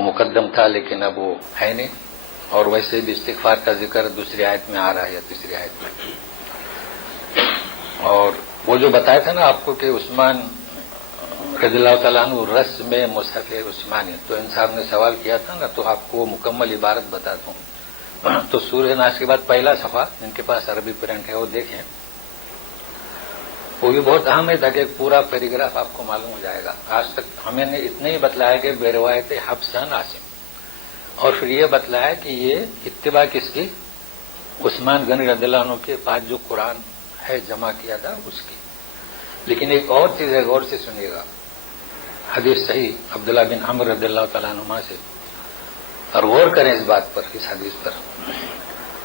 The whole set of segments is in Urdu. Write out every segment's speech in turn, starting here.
وہ مقدم تھا لیکن اب وہ ہے نہیں، اور ویسے بھی استغفار کا ذکر دوسری آیت میں آ رہا ہے یا تیسری آیت میں. اور وہ جو بتایا تھا نا آپ کو کہ عثمان رضی اللہ تعالیٰ عنہ رس میں مصحف عثمانی، تو ان صاحب نے سوال کیا تھا نا، تو آپ کو وہ مکمل عبارت بتاتا ہوں. تو سورہ ناس کے بعد پہلا صفحہ جن کے پاس عربی پرنٹ ہے وہ دیکھیں، وہ بھی بہت اہم ہے تاکہ ایک پورا پیراگراف آپ کو معلوم ہو جائے گا. آج تک ہمیں نے اتنا ہی بتلایا کہ بے روایت حفص عن عاصم، اور پھر یہ بتلایا کہ یہ اتباع کس کی، عثمان غنی رضی اللہ عنہ کے پاس جو قرآن ہے جمع کیا تھا اس کی. لیکن ایک اور چیز ہے، غور سے سنیے گا، حدیث صحیح عبداللہ بن عمر رضی اللہ تعالیٰ عنہما سے، اور غور کریں اس بات پر، اس حدیث پر،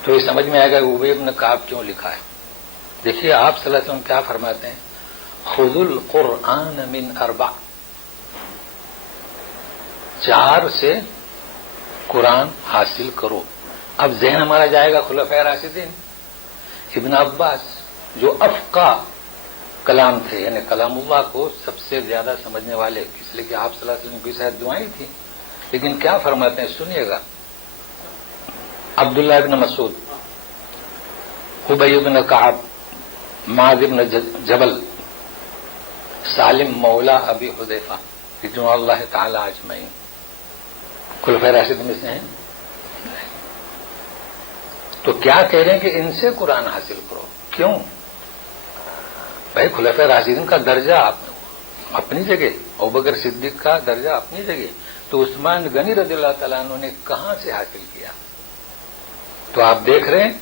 تو یہ سمجھ میں آئے گا کہ ابی بن کعب کیوں لکھا ہے. دیکھیے آپ صلی اللہ علیہ وسلم کیا فرماتے ہیں، خذوا القرآن من 4، 4 سے قرآن حاصل کرو. اب ذہن ہمارا جائے گا خلفائے راشدین، ابن عباس جو افقہ کلام تھے، یعنی کلام اللہ کو سب سے زیادہ سمجھنے والے، اس لیے کہ آپ صلی اللہ علیہ وسلم کی شاید دعائیں تھیں. لیکن کیا فرماتے ہیں سنیے گا، عبداللہ ابن مسعود، ابی بن کعب، معاذ بن جبل، سالم مولا ابی حذیفہ رضوان اللہ تعالی اجمعین، خلفائے راشدین میں سے ہیں. تو کیا کہہ رہے ہیں کہ ان سے قرآن حاصل کرو. کیوں بھائی؟ خلفائے راشدین کا درجہ اپنی جگہ، ابوبکر صدیق کا درجہ اپنی جگہ، تو عثمان غنی رضی اللہ تعالیٰ عنہ نے کہاں سے حاصل کیا؟ تو آپ دیکھ رہے ہیں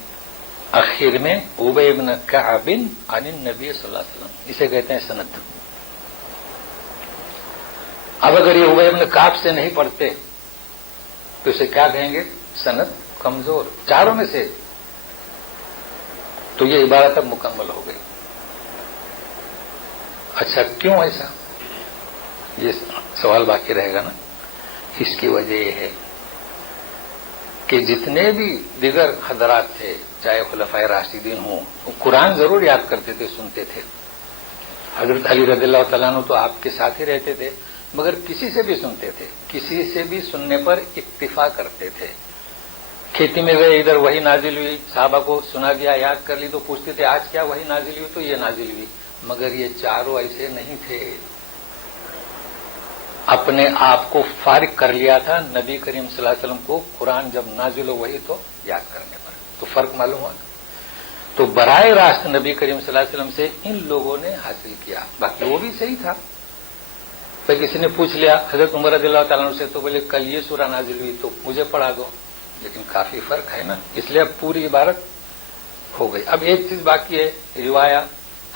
اخیر میں ابی بن کعب عن النبی صلی اللہ علیہ وسلم، اسے کہتے ہیں سند. اب اگر یہ ابی بن کعب سے نہیں پڑھتے تو اسے کیا کہیں گے؟ سند کمزور، 4 میں سے. تو یہ عبارت اب مکمل ہو گئی. اچھا کیوں ایسا؟ یہ سوال باقی رہے گا نا. اس کی وجہ یہ ہے کہ جتنے بھی دیگر حضرات تھے، چاہے خلفائے راشدین ہوں، وہ قرآن ضرور یاد کرتے تھے، سنتے تھے. حضرت علی رضی اللہ تعالیٰ عنہ تو آپ کے ساتھ ہی رہتے تھے، مگر کسی سے بھی سنتے تھے، کسی سے بھی سننے پر اکتفا کرتے تھے. کھیتی میں گئے، ادھر وہی نازل ہوئی، صحابہ کو سنا گیا، یاد کر لی، تو پوچھتے تھے آج کیا وہی نازل ہوئی؟ تو یہ نازل ہوئی. مگر یہ 4 ایسے نہیں تھے. اپنے آپ کو فارغ کر لیا تھا نبی کریم صلی اللہ علیہ وسلم کو قرآن جب نازل ہو وہی تو یاد کرنے پر. تو فرق معلوم ہوا. تو براہ راست نبی کریم صلی اللہ علیہ وسلم سے ان لوگوں نے حاصل کیا. باقی وہ بھی صحیح تھا. پھر کسی نے پوچھ لیا حضرت عمر رضی اللہ تعالیٰ عنہ سے، تو بولے کل یہ سورہ نازل ہوئی تو مجھے پڑھا دو. لیکن کافی فرق ہے نا، اس لیے اب پوری عبارت ہو گئی. اب ایک چیز باقی ہے، روایا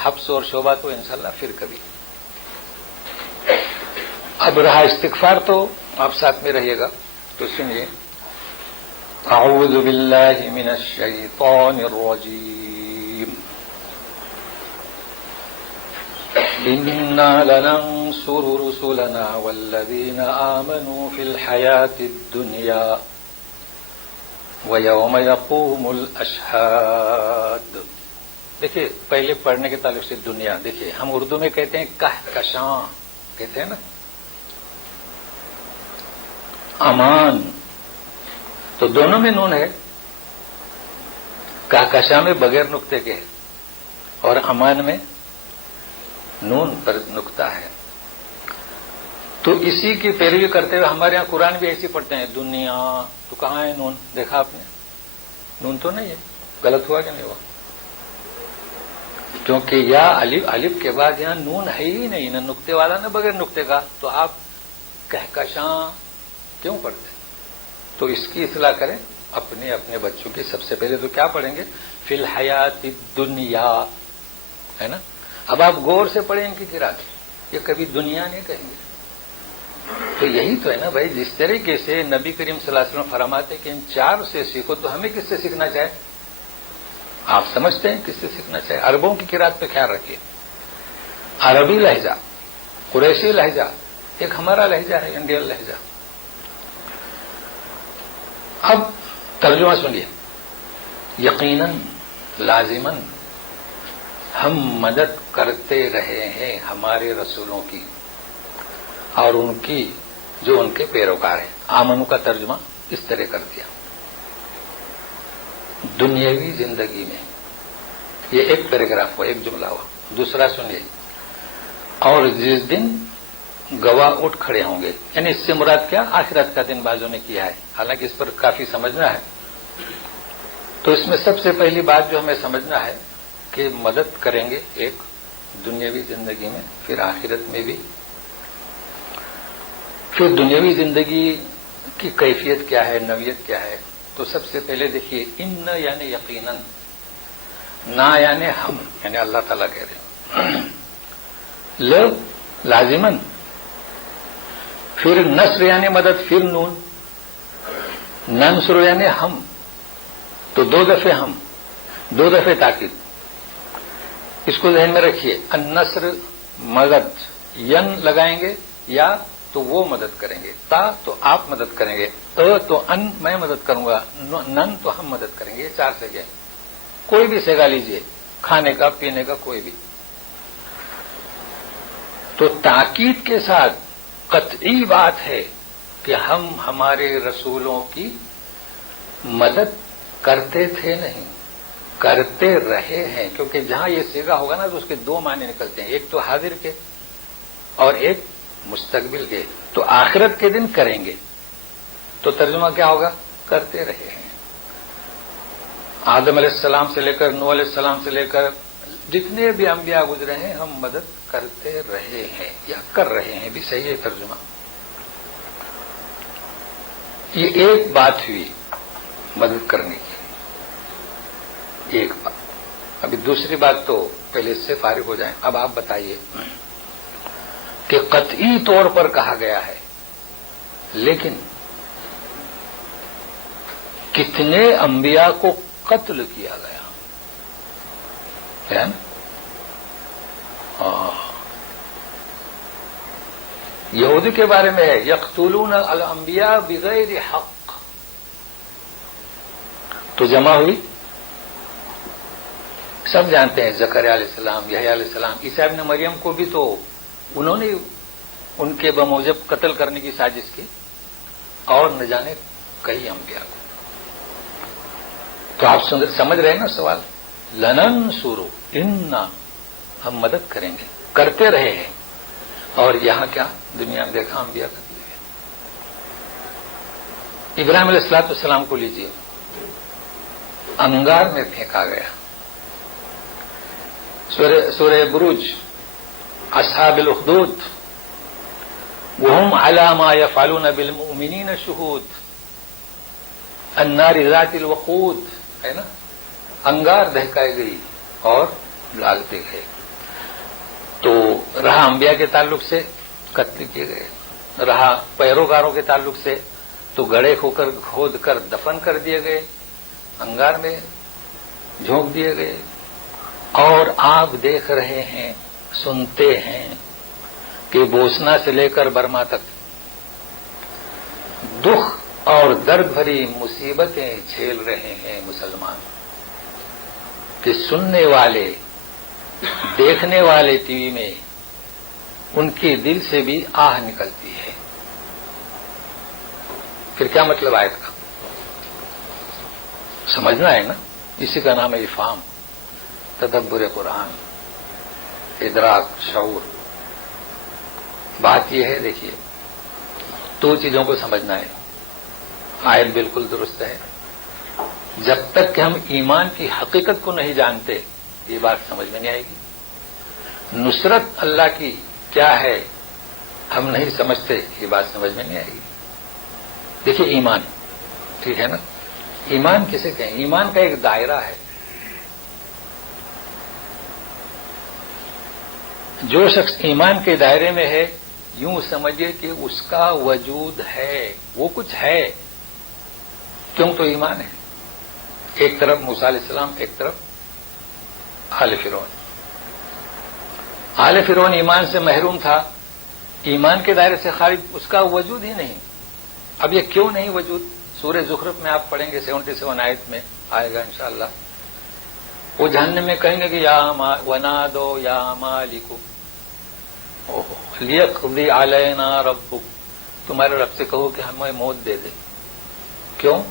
حفص اور شعبہ، تو انشاءاللہ پھر کبھی. اب رہا استغفار، تو آپ ساتھ میں رہیے گا. تو سنیے، اعوذ باللہ من الشیطان الرجیم، انا لننصر رسلنا والذین آمنوا فی الحیاة الدنیا وَيَوْمَ يَقُومُ الْأَشْهَادُ. دیکھیے پہلے پڑھنے کے تعلق سے دنیا، دیکھیے ہم اردو میں کہتے ہیں کہکشاں، کہتے ہیں نا، امان، تو دونوں میں نون ہے. کہکشاں میں بغیر نقطے کے، اور امان میں نون پر نقطہ ہے. تو اسی کی پیروی کرتے ہوئے ہمارے یہاں قرآن بھی ایسی پڑھتے ہیں دنیا. تو کہاں ہے نون؟ دیکھا آپ نے؟ نون تو نہیں ہے. غلط ہوا کہ نہیں ہوا؟ کیونکہ یا الف کے بعد یہاں نون ہے ہی نہیں، نہ نقطے والا نہ بغیر نقطے کا. تو آپ کہکشاں کیوں پڑھتے ہیں؟ تو اس کی اصلاح کریں اپنے اپنے بچوں کی. سب سے پہلے تو کیا پڑھیں گے؟ فی الحیات الدنیا، ہے نا. اب آپ غور سے پڑھیں ان کی قرات، یہ کبھی دنیا نہیں کہیں گے. تو یہی تو ہے نا بھائی، جس طریقے سے نبی کریم صلی اللہ علیہ وسلم فرماتے کہ ان 4 سے سیکھو، تو ہمیں کس سے سیکھنا چاہے؟ آپ سمجھتے ہیں کس سے سیکھنا چاہے؟ عربوں کی قرات پہ خیال رکھیے. عربی لہجہ، قریشی لہجہ، ایک ہمارا لہجہ ہے انڈین لہجہ. اب ترجمہ سنیے. یقیناً، لازماً ہم مدد کرتے رہے ہیں ہمارے رسولوں کی اور ان کی جو ان کے پیروکار ہیں. آمنو کا ترجمہ اس طرح کر دیا. دنیاوی زندگی میں یہ ایک پیراگراف ہوا، ایک جملہ ہوا. دوسرا سنیے، اور جس دن گواہ اٹھ کھڑے ہوں گے، یعنی اس سے مراد کیا؟ آخرت کا دن بعضوں نے کیا ہے، حالانکہ اس پر کافی سمجھنا ہے. تو اس میں سب سے پہلی بات جو ہمیں سمجھنا ہے کہ مدد کریں گے ایک دنیاوی زندگی میں، پھر آخرت میں بھی. پھر دنیاوی زندگی کی کیفیت کیا ہے، نوعیت کیا ہے؟ تو سب سے پہلے دیکھیے، ان یعنی یقیناً، نا یعنی ہم، یعنی اللہ تعالیٰ کہہ رہے ہیں. ل لازمن، پھر نصر یعنی مدد، پھر نون، ننصر یعنی ہم. تو دو دفعے ہم، دو دفعے تاکید. اس کو ذہن میں رکھیے. النصر مدد، ین لگائیں گے یا تو وہ مدد کریں گے، تا تو آپ مدد کریں گے، تو ان میں مدد کروں گا، نن تو ہم مدد کریں گے. یہ چار سیگے. کوئی بھی سیگا لیجئے، کھانے کا پینے کا کوئی بھی. تو تاکید کے ساتھ قطعی بات ہے کہ ہم ہمارے رسولوں کی مدد کرتے تھے نہیں، کرتے رہے ہیں. کیونکہ جہاں یہ سیگا ہوگا نا تو اس کے دو معنی نکلتے ہیں، ایک تو حاضر کے اور ایک مستقبل کے. تو آخرت کے دن کریں گے، تو ترجمہ کیا ہوگا؟ کرتے رہے ہیں. آدم علیہ السلام سے لے کر نوح علیہ السلام سے لے کر جتنے بھی انبیاء گزرے ہیں، ہم مدد کرتے رہے ہیں یا کر رہے ہیں، بھی صحیح ہے ترجمہ. یہ ایک بات ہوئی مدد کرنے کی، ایک بات. ابھی دوسری بات تو پہلے اس سے فارغ ہو جائیں. اب آپ بتائیے کہ قطعی طور پر کہا گیا ہے، لیکن کتنے انبیاء کو قتل کیا گیا ہے نا؟ یہودی کے بارے میں ہے، یقتلون الانبیاء بغیر حق. تو جمع ہوئی، سب جانتے ہیں زکریا علیہ السلام، یحییٰ علیہ السلام، عیسیٰ ابن مریم کو بھی تو انہوں نے ان کے بموجب قتل کرنے کی سازش کی، اور نہ جانے کئی انبیاء کو. تو آپ سمجھ رہے ہیں نا سوال؟ لننصرو انا، ہم مدد کریں گے، کرتے رہے ہیں. اور یہاں کیا دنیا میں دیکھا انبیاء قتل ہوئے. ابراہیم علیہ السلام کو لیجیے، انگار میں پھینکا گیا. سورہ بروج، اصحاب الاخدود، وهم على ما يفعلون بالمؤمنين شهود، النار ذات الوقود، ہے نا؟ انگار دہکائی گئی اور ڈالتے گئے. تو رہا انبیاء کے تعلق سے قتل کیے گئے، رہا پیروکاروں کے تعلق سے تو گڑھے کھود کر دفن کر دیے گئے، انگار میں جھونک دیے گئے. اور آپ دیکھ رہے ہیں، سنتے ہیں کہ بوسنا سے لے کر برما تک دکھ اور درد بھری مصیبتیں جھیل رہے ہیں مسلمان، کہ سننے والے، دیکھنے والے ٹی وی میں ان کے دل سے بھی آہ نکلتی ہے. پھر کیا مطلب آیت کا؟ سمجھنا ہے نا. اسی کا نام ہے افہام، تدبر قرآن، ادراک، شعور. بات یہ ہے، دیکھیے، دو چیزوں کو سمجھنا ہے. آیت بالکل درست ہے. جب تک کہ ہم ایمان کی حقیقت کو نہیں جانتے، یہ بات سمجھ میں نہیں آئے گی. نصرت اللہ کی کیا ہے ہم نہیں سمجھتے، یہ بات سمجھ میں نہیں آئے گی. دیکھیے ایمان، ٹھیک ہے نا؟ ایمان کسے کہیں؟ ایمان کا ایک دائرہ ہے. جو شخص ایمان کے دائرے میں ہے، یوں سمجھے کہ اس کا وجود ہے، وہ کچھ ہے. کیوں؟ تو ایمان ہے. ایک طرف موسیٰ علیہ السلام، ایک طرف آل فرعون. آل فرعون ایمان سے محروم تھا، ایمان کے دائرے سے خارج، اس کا وجود ہی نہیں. اب یہ کیوں نہیں وجود؟ سورہ زخرف میں آپ پڑھیں گے 77 آیت میں آئے گا انشاءاللہ. وہ جہنم میں کہیں گے کہ یا ونادو یا مالک لیقضی علینا ربک تمہارے رب سے کہو کہ ہمیں موت دے دے. کیوں؟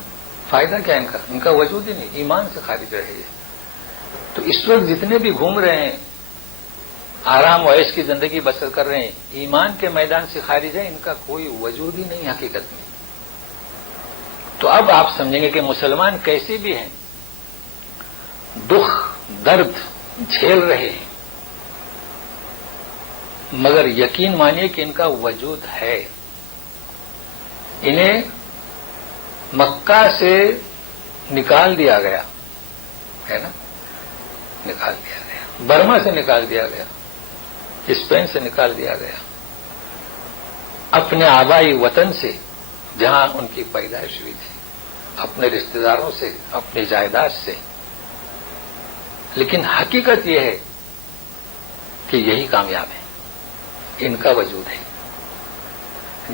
فائدہ کیا ان کا وجود ہی نہیں، ایمان سے خارج رہے یہ. تو اس وقت جتنے بھی گھوم رہے ہیں، آرام و عیش کی زندگی بسر کر رہے ہیں، ایمان کے میدان سے خارج ہے، ان کا کوئی وجود ہی نہیں حقیقت میں. تو اب آپ سمجھیں گے کہ مسلمان کیسے بھی ہیں، دکھ درد جھیل رہے ہیں، مگر یقین مانیے کہ ان کا وجود ہے. انہیں مکہ سے نکال دیا گیا ہے نا، نکال دیا گیا، برما سے نکال دیا گیا، اسپین سے نکال دیا گیا، اپنے آبائی وطن سے جہاں ان کی پیدائش ہوئی تھی، اپنے رشتہ داروں سے، اپنی جائیداد سے. لیکن حقیقت یہ ہے کہ یہی کامیاب ہے، ان کا وجود ہے.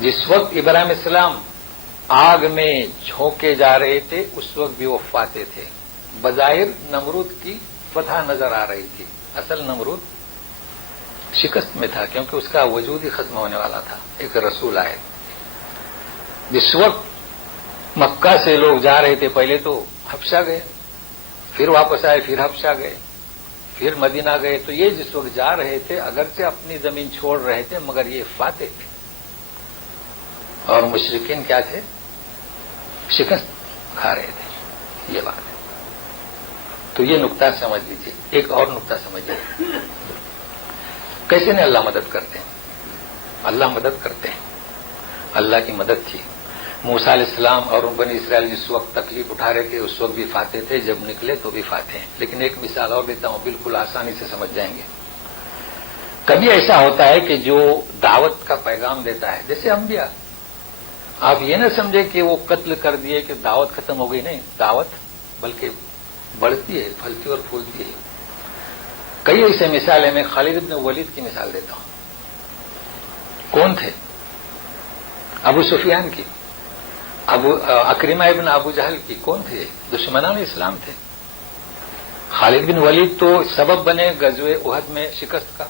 جس وقت ابراہیم السلام آگ میں جھونکے جا رہے تھے اس وقت بھی وہ فاتح تھے. بظاہر نمرود کی فتح نظر آ رہی تھی، اصل نمرود شکست میں تھا، کیونکہ اس کا وجود ہی ختم ہونے والا تھا. ایک رسول آئے. جس وقت مکہ سے لوگ جا رہے تھے، پہلے تو حبشہ گئے، پھر واپس آئے، پھر حبشہ گئے، پھر مدینہ گئے. تو یہ جس وقت جا رہے تھے اگرچہ اپنی زمین چھوڑ رہے تھے، مگر یہ فاتح تھے. اور مشرکین کیا تھے؟ شکست کھا رہے تھے. یہ بات ہے. تو یہ نقطہ سمجھ لیجیے. ایک اور نقطہ سمجھیے، کیسے نہیں اللہ مدد کرتے ہیں؟ اللہ مدد کرتے ہیں. اللہ کی مدد تھی. موسیٰ علیہ السلام اور بنی اسرائیل جس وقت تکلیف اٹھا رہے تھے اس وقت بھی فاتح تھے، جب نکلے تو بھی فاتح ہیں. لیکن ایک مثال اور دیتا ہوں، بالکل آسانی سے سمجھ جائیں گے. کبھی ایسا ہوتا ہے کہ جو دعوت کا پیغام دیتا ہے، جیسے انبیاء، آپ یہ نہ سمجھے کہ وہ قتل کر دیے کہ دعوت ختم ہو گئی. نہیں، دعوت بلکہ بڑھتی ہے، پھلتی اور پھولتی ہے. کئی ایسے مثال ہیں. میں خالد بن ولید کی مثال دیتا ہوں. کون تھے؟ ابو سفیان کی، اکرمہ ابن ابو جہل کی. کون تھے؟ دشمنان اسلام تھے. خالد بن ولید تو سبب بنے غزوہ احد میں شکست کا.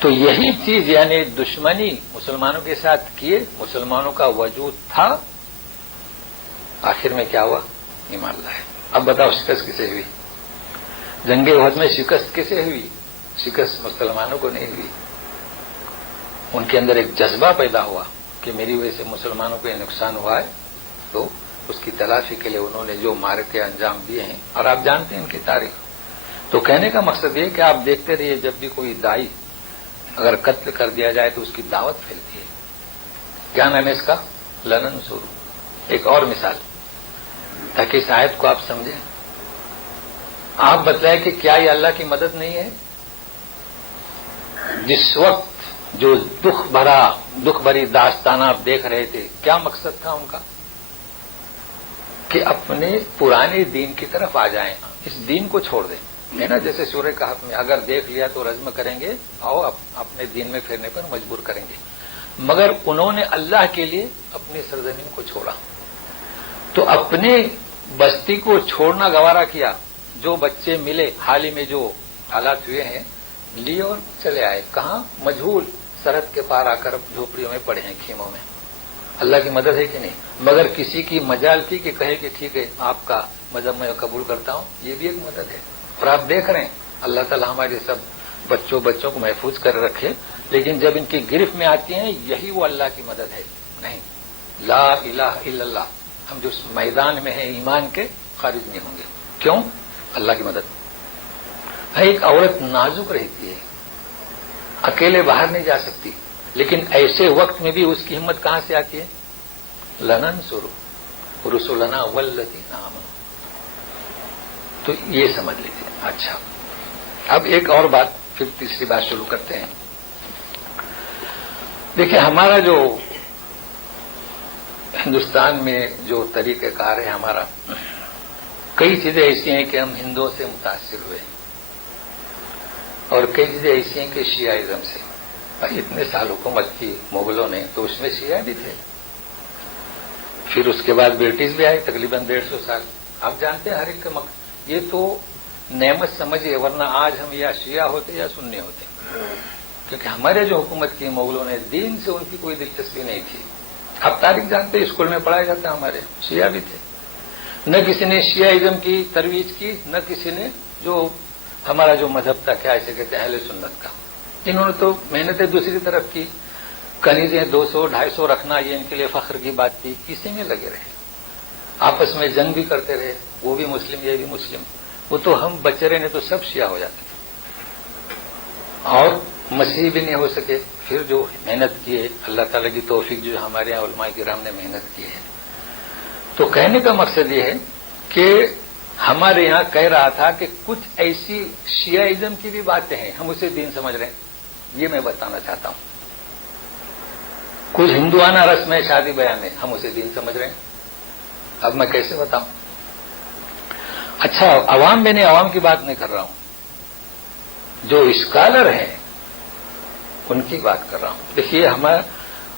تو یہی چیز یعنی دشمنی مسلمانوں کے ساتھ کیے، مسلمانوں کا وجود تھا، آخر میں کیا ہوا؟ ایمان لائے. اب بتاؤ شکست کسے ہوئی؟ جنگ احد میں شکست کسے ہوئی؟ شکست مسلمانوں کو نہیں ہوئی. ان کے اندر ایک جذبہ پیدا ہوا کہ میری وجہ سے مسلمانوں کو یہ نقصان ہوا ہے، تو اس کی تلافی کے لیے انہوں نے جو معرکے انجام دیے ہیں، اور آپ جانتے ہیں ان کی تاریخ. تو کہنے کا مقصد یہ کہ آپ دیکھتے رہیے، جب بھی کوئی دائی اگر قتل کر دیا جائے تو اس کی دعوت پھیلتی ہے. کیا نام ہے اس کا؟ لنن سورو. ایک اور مثال تاکہ اس آیت کو آپ سمجھیں. آپ بتلائیں کہ کیا یہ اللہ کی مدد نہیں ہے؟ جس وقت جو دکھ بھری داستان آپ دیکھ رہے تھے، کیا مقصد تھا ان کا؟ کہ اپنے پرانے دین کی طرف آ جائیں، اس دین کو چھوڑ دیں. ہے نا، جیسے سورہ کہف میں اگر دیکھ لیا تو رزم کریں گے، آؤ اپنے دین میں پھرنے پر مجبور کریں گے. مگر انہوں نے اللہ کے لیے اپنی سرزمین کو چھوڑا، تو اپنے بستی کو چھوڑنا گوارا کیا. جو بچے ملے، حال ہی میں جو حالات ہوئے ہیں، لیے اور چلے آئے. کہاں؟ مجہول سرحد کے پار آ کر جھوپڑیوں میں پڑے ہیں، خیموں میں. اللہ کی مدد ہے کہ نہیں؟ مگر کسی کی مجال تھی کہ کہے کہ ٹھیک ہے آپ کا مذہب میں قبول کرتا ہوں، یہ بھی ایک مدد ہے. اور آپ دیکھ رہے ہیں اللہ تعالیٰ ہمارے سب بچوں کو محفوظ کر رکھے. لیکن جب ان کی گرفت میں آتی ہیں، یہی وہ اللہ کی مدد ہے. نہیں، لا الہ الا اللہ. ہم جو اس میدان میں ہیں ایمان کے، خارج نہیں ہوں گے. کیوں؟ اللہ کی مدد. ایک عورت نازک رہتی ہے، اکیلے باہر نہیں جا سکتی، لیکن ایسے وقت میں بھی اس کی ہمت کہاں سے آتی ہے؟ لننصر رسلنا والذین آمنوا. تو یہ سمجھ لیجیے. اچھا، اب ایک اور بات، پھر تیسری بات شروع کرتے ہیں. دیکھیں، ہمارا جو ہندوستان میں جو طریقہ کار ہے ہمارا، کئی چیزیں ایسی ہیں کہ ہم ہندوؤں سے متاثر ہوئے، اور کئی چیزیں ایسی ہیں کہ شیعہ سے. بھائی اتنے سال حکومت کی مغلوں نے، تو اس میں شیعہ بھی تھے. پھر اس کے بعد برٹش بھی آئے تقریباً 150 سال. آپ جانتے ہیں ہر ایک کا یہ تو نعمت سمجھیے، ورنہ آج ہم یا شیعہ ہوتے یا سنی ہوتے. کیونکہ ہمارے جو حکومت کی مغلوں نے دین سے ان کی کوئی دلچسپی نہیں تھی. اب تاریخ جانتے اسکول میں پڑھایا جاتا ہے, ہمارے شیعہ بھی تھے. نہ کسی نے شیعہ کی ترویج کی, نہ کسی نے جو ہمارا جو مذہب تھا کیا ایسے کہتے ہیں اہل سنت کا, انہوں نے تو محنتیں دوسری طرف کی. کنیزیں 200-250 رکھنا یہ ان کے لیے فخر کی بات تھی. اسی میں لگے رہے, آپس میں جنگ بھی کرتے رہے, وہ بھی مسلم یہ بھی مسلم. وہ تو ہم بچے رہے تو سب شیعہ ہو جاتے اور مسیح بھی نہیں ہو سکے. پھر جو محنت کی ہے اللہ تعالیٰ کی توفیق جو ہمارے یہاں علماء کرام نے محنت کی ہے. تو کہنے کا مقصد یہ ہے کہ ہمارے یہاں کہہ رہا تھا کہ کچھ ایسی شیعہ کی بھی باتیں ہیں ہم اسے دین سمجھ رہے ہیں, یہ میں بتانا چاہتا ہوں. کچھ ہندوانہ رسم ہے شادی بیان میں ہم اسے دین سمجھ رہے ہیں. اب میں کیسے بتاؤں؟ اچھا عوام میں نے عوام کی بات نہیں کر رہا ہوں, جو اسکالر ہیں ان کی بات کر رہا ہوں. دیکھیے ہمارے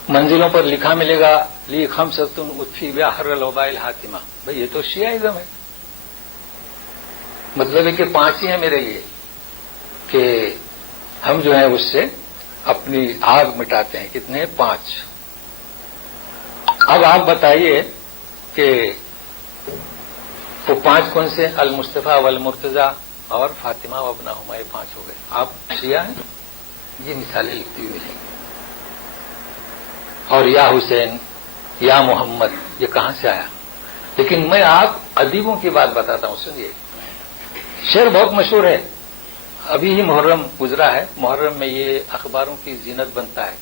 منزلوں پر لکھا ملے گا لی خمسۃ اطفی بحر الوباء الحاتمہ, بھئی یہ تو شیعہ ہے. مطلب ہے کہ 5 ہی ہیں میرے لیے کہ ہم جو ہیں اس سے اپنی آگ مٹاتے ہیں. کتنے؟ 5. اب آپ بتائیے کہ وہ 5 کون سے؟ المصطفیٰ والمرتضیٰ اور فاطمہ و ابناہما, یہ 5 ہو گئے. آپ شیعہ ہیں؟ یہ مثالیں لکھتی ہوئی ہیں. اور یا حسین یا محمد یہ کہاں سے آیا؟ لیکن میں آپ ادیبوں کی بات بتاتا ہوں, سنیے. شعر بہت مشہور ہے, ابھی ہی محرم گزرا ہے. محرم میں یہ اخباروں کی زینت بنتا ہے,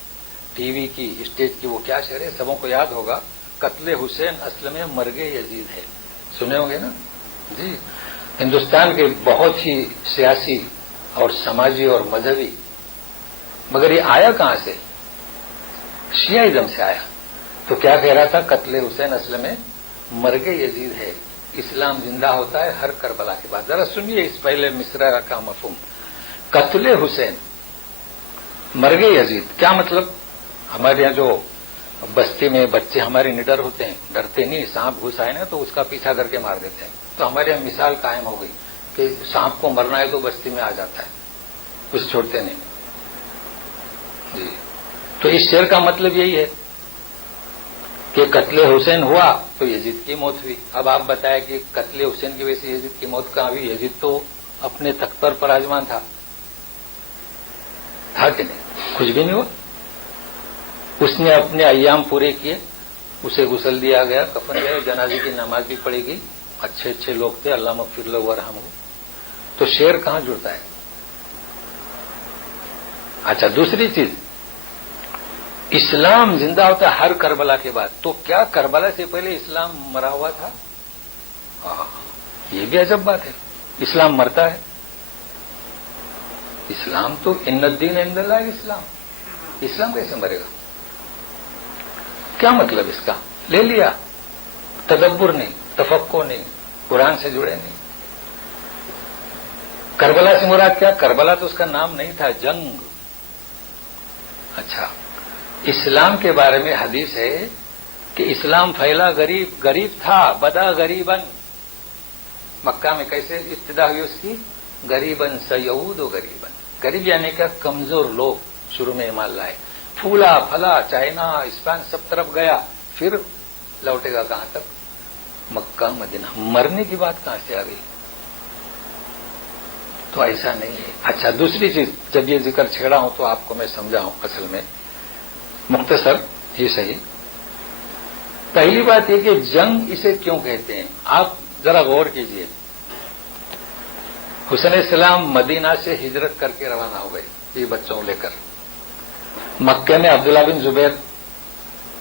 ٹی وی کی, اسٹیج کی. وہ کیا شعر ہے سبوں کو یاد ہوگا, قتل حسین اصل میں مرگ یزید ہے. سنے ہوں گے نا جی. ہندوستان کے بہت ہی سیاسی اور سماجی اور مذہبی, مگر یہ آیا کہاں سے؟ شیعہ سے آیا. تو کیا کہہ رہا تھا؟ قتل حسین اصل میں مرگ یزید ہے, اسلام زندہ ہوتا ہے ہر کربلا کے بعد. ذرا سنیے اس پہلے مصرع کا مفہوم. قتل حسین مرگ یزید کیا مطلب؟ ہمارے یہاں جو بستی میں بچے ہمارے نڈر ہوتے ہیں, ڈرتے نہیں, سانپ گھس آئے نا تو اس کا پیچھا کر کے مار دیتے ہیں. تو ہمارے یہاں مثال قائم ہو گئی کہ سانپ کو مرنا ہے تو بستی میں آ جاتا ہے, کچھ چھوڑتے نہیں جی. تو اس شعر کا مطلب یہی ہے کہ قتل حسین ہوا تو یزید کی موت ہوئی. اب آپ بتائیں کہ قتل حسین کی وجہ سے یزید کی موت کہاں ہوئی؟ یزید تو اپنے تخت پر پراجمان تھا کہ نہیں؟ کچھ بھی نہیں ہوا. اس نے اپنے ایام پورے کیے, اسے غسل دیا گیا, کفن دیا, جنازے کی نماز بھی پڑھی گئی. اچھے لوگ تھے, اللہ مغفر لہ ورحمہ. تو شعر کہاں جڑتا ہے؟ اچھا دوسری چیز, اسلام زندہ ہوتا ہے ہر کربلا کے بعد. تو کیا کربلا سے پہلے اسلام مرا ہوا تھا؟ یہ بھی عجب بات ہے. اسلام مرتا ہے. اسلام تو ان الدین عند اللہ اسلام. اسلام کیسے مرے گا؟ کیا مطلب اس کا؟ لے لیا, تدبر نہیں, تفقہ نہیں, قرآن سے جڑے نہیں. کربلا سے مراد کیا؟ کربلا تو اس کا نام نہیں تھا, جنگ. اچھا اسلام کے بارے میں حدیث ہے کہ اسلام پھیلا غریب تھا, بدا غریباً. مکہ میں کیسے ابتدا ہوئی اس کی؟ غریباً سیعود و غریباً. غریب یعنی کہ کمزور لوگ شروع میں ایمان لائے. پھولا پھلا چائنا اسپین سب طرف گیا, پھر لوٹے گا کہاں تک؟ مکہ مدینہ. مرنے کی بات کہاں سے آ گئی؟ تو ایسا نہیں ہے. اچھا دوسری چیز, جب یہ ذکر چھیڑا ہوں تو آپ کو میں سمجھاؤں, اصل میں مختصر ہی صحیح. پہلی بات یہ کہ جنگ اسے کیوں کہتے ہیں, آپ ذرا غور کیجئے. حسین السلام مدینہ سے ہجرت کر کے روانہ ہو گئے یہ بچوں لے کر. مکہ میں عبداللہ بن زبیر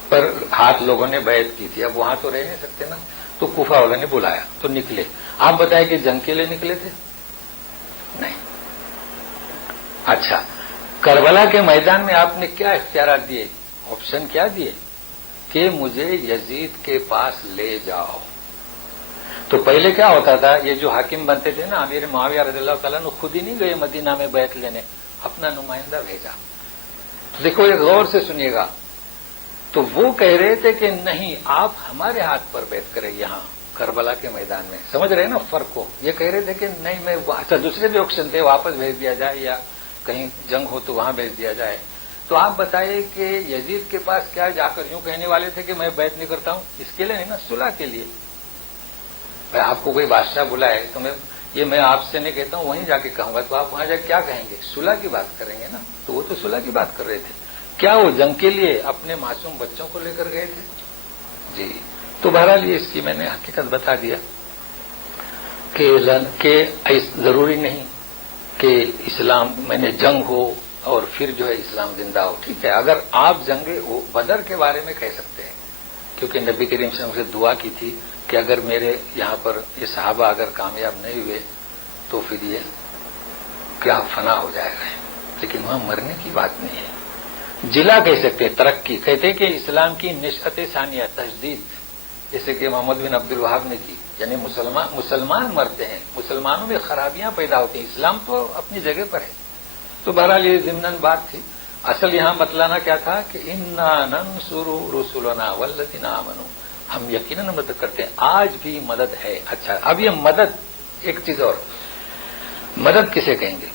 پر ہاتھ لوگوں نے بیعت کی تھی. اب وہاں تو رہ نہیں سکتے نا, تو کوفہ والوں نے بلایا تو نکلے. آپ بتائیں کہ جنگ کے لیے نکلے تھے؟ نہیں. اچھا کربلا کے میدان میں آپ نے کیا اختیارات دیے, آپشن کیا دیے کہ مجھے یزید کے پاس لے جاؤ. تو پہلے کیا ہوتا تھا, یہ جو حاکم بنتے تھے نا, امیر معاویہ رضی اللہ تعالیٰ نے خود ہی نہیں گئے مدینہ میں بیعت لینے, اپنا نمائندہ بھیجا. دیکھو یہ غور سے سنیے گا. تو وہ کہہ رہے تھے کہ نہیں آپ ہمارے ہاتھ پر بیعت کریں یہاں کربلا کے میدان میں. سمجھ رہے ہیں نا فرق کو؟ یہ کہہ رہے تھے کہ نہیں میں, اچھا دوسرے بھی آپشن تھے, واپس بھیج دیا جائے یا کہیں جنگ ہو تو وہاں بھیج دیا جائے. تو آپ بتائیے کہ یزید کے پاس کیا جا کر یوں کہنے والے تھے کہ میں بیعت نہیں کرتا ہوں؟ اس کے لیے نہیں نا، صلح کے لیے. آپ کو کوئی بادشاہ بلائے تو میں آپ سے نہیں کہتا ہوں، وہیں جا کے کہوں گا. تو آپ وہاں جا کے کیا کہیں گے؟ صلح کی بات کریں گے نا. تو وہ تو صلح کی بات کر رہے تھے. کیا وہ جنگ کے لیے اپنے معصوم بچوں کو لے کر گئے تھے؟ جی. تو بہرحال یہ اس کی میں نے حقیقت بتا دیا کہ ضروری نہیں کہ اسلام میں نے جنگ ہو اور پھر جو ہے اسلام زندہ ہو. ٹھیک ہے، اگر آپ جنگ بدر کے بارے میں کہہ سکتے ہیں، کیونکہ نبی کریم صلی اللہ علیہ وسلم سے دعا کی تھی کہ اگر میرے یہاں پر یہ صحابہ اگر کامیاب نہیں ہوئے تو پھر یہ کیا فنا ہو جائے گا. لیکن وہاں مرنے کی بات نہیں ہے. جلا کہہ سکتے ہیں، ترقی کہتے ہیں کہ اسلام کی نشأت ثانیہ، تجدید، جیسے کہ محمد بن عبد الوہاب نے کی. یعنی مسلمان مرتے ہیں، مسلمانوں میں خرابیاں پیدا ہوتی ہیں. اسلام تو اپنی جگہ پر ہے. تو بہرحال یہ ضمناً بات تھی. اصل یہاں بتلانا کیا تھا کہ انا ننصر رسلنا والذین آمنوا، ہم یقیناً مدد کرتے ہیں. آج بھی مدد ہے. اچھا، اب یہ مدد، ایک چیز اور، مدد کسے کہیں گے؟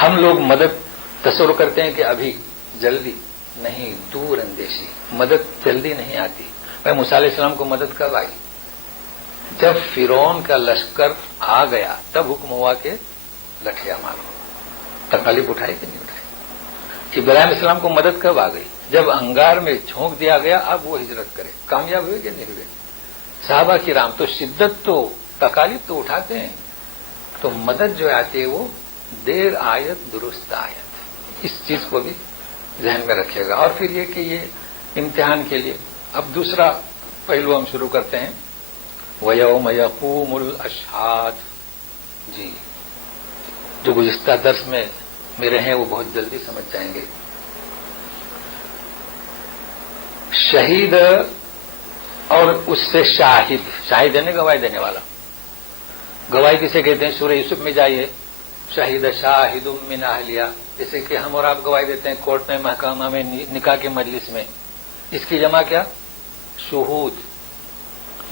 ہم لوگ مدد تصور کرتے ہیں کہ ابھی جلدی نہیں، دور اندیشی. مدد جلدی نہیں آتی. بھائی موسیٰ علیہ السلام کو مدد کب آئی؟ جب فرعون کا لشکر آ گیا تب حکم ہوا کہ لٹھیا مارو. تکالیف اٹھائی کہ نہیں اٹھائی؟ ابراہیم السلام کو مدد کب آ گئی؟ جب انگار میں جھونک دیا گیا اب وہ ہجرت کرے. کامیاب ہوئے کہ نہیں ہوئے؟ صحابہ کرام تو شدت تو تکالیف تو اٹھاتے ہیں. تو مدد جو آتی ہے وہ دیر آیت درست آیت. اس چیز کو بھی ذہن میں رکھیے گا. اور پھر یہ کہ یہ امتحان کے لیے. اب دوسرا پہلو ہم شروع کرتے ہیں. وَيَوْمَ يَقُومُ الْأَشْهَادُ. جی، جو گزشتہ درس میں میرے ہیں وہ بہت جلدی سمجھ جائیں گے. شہید اور اس سے شاہد. شاہد ہے نا گواہی دینے والا. گواہی کسے کہتے ہیں؟ سورہ یوسف میں جائیے، شہید شاہد من اہلیہ. جیسے کہ ہم اور آپ گواہی دیتے ہیں کورٹ میں، محکمہ میں، نکاح کے مجلس میں. اس کی جمع کیا؟ شہود.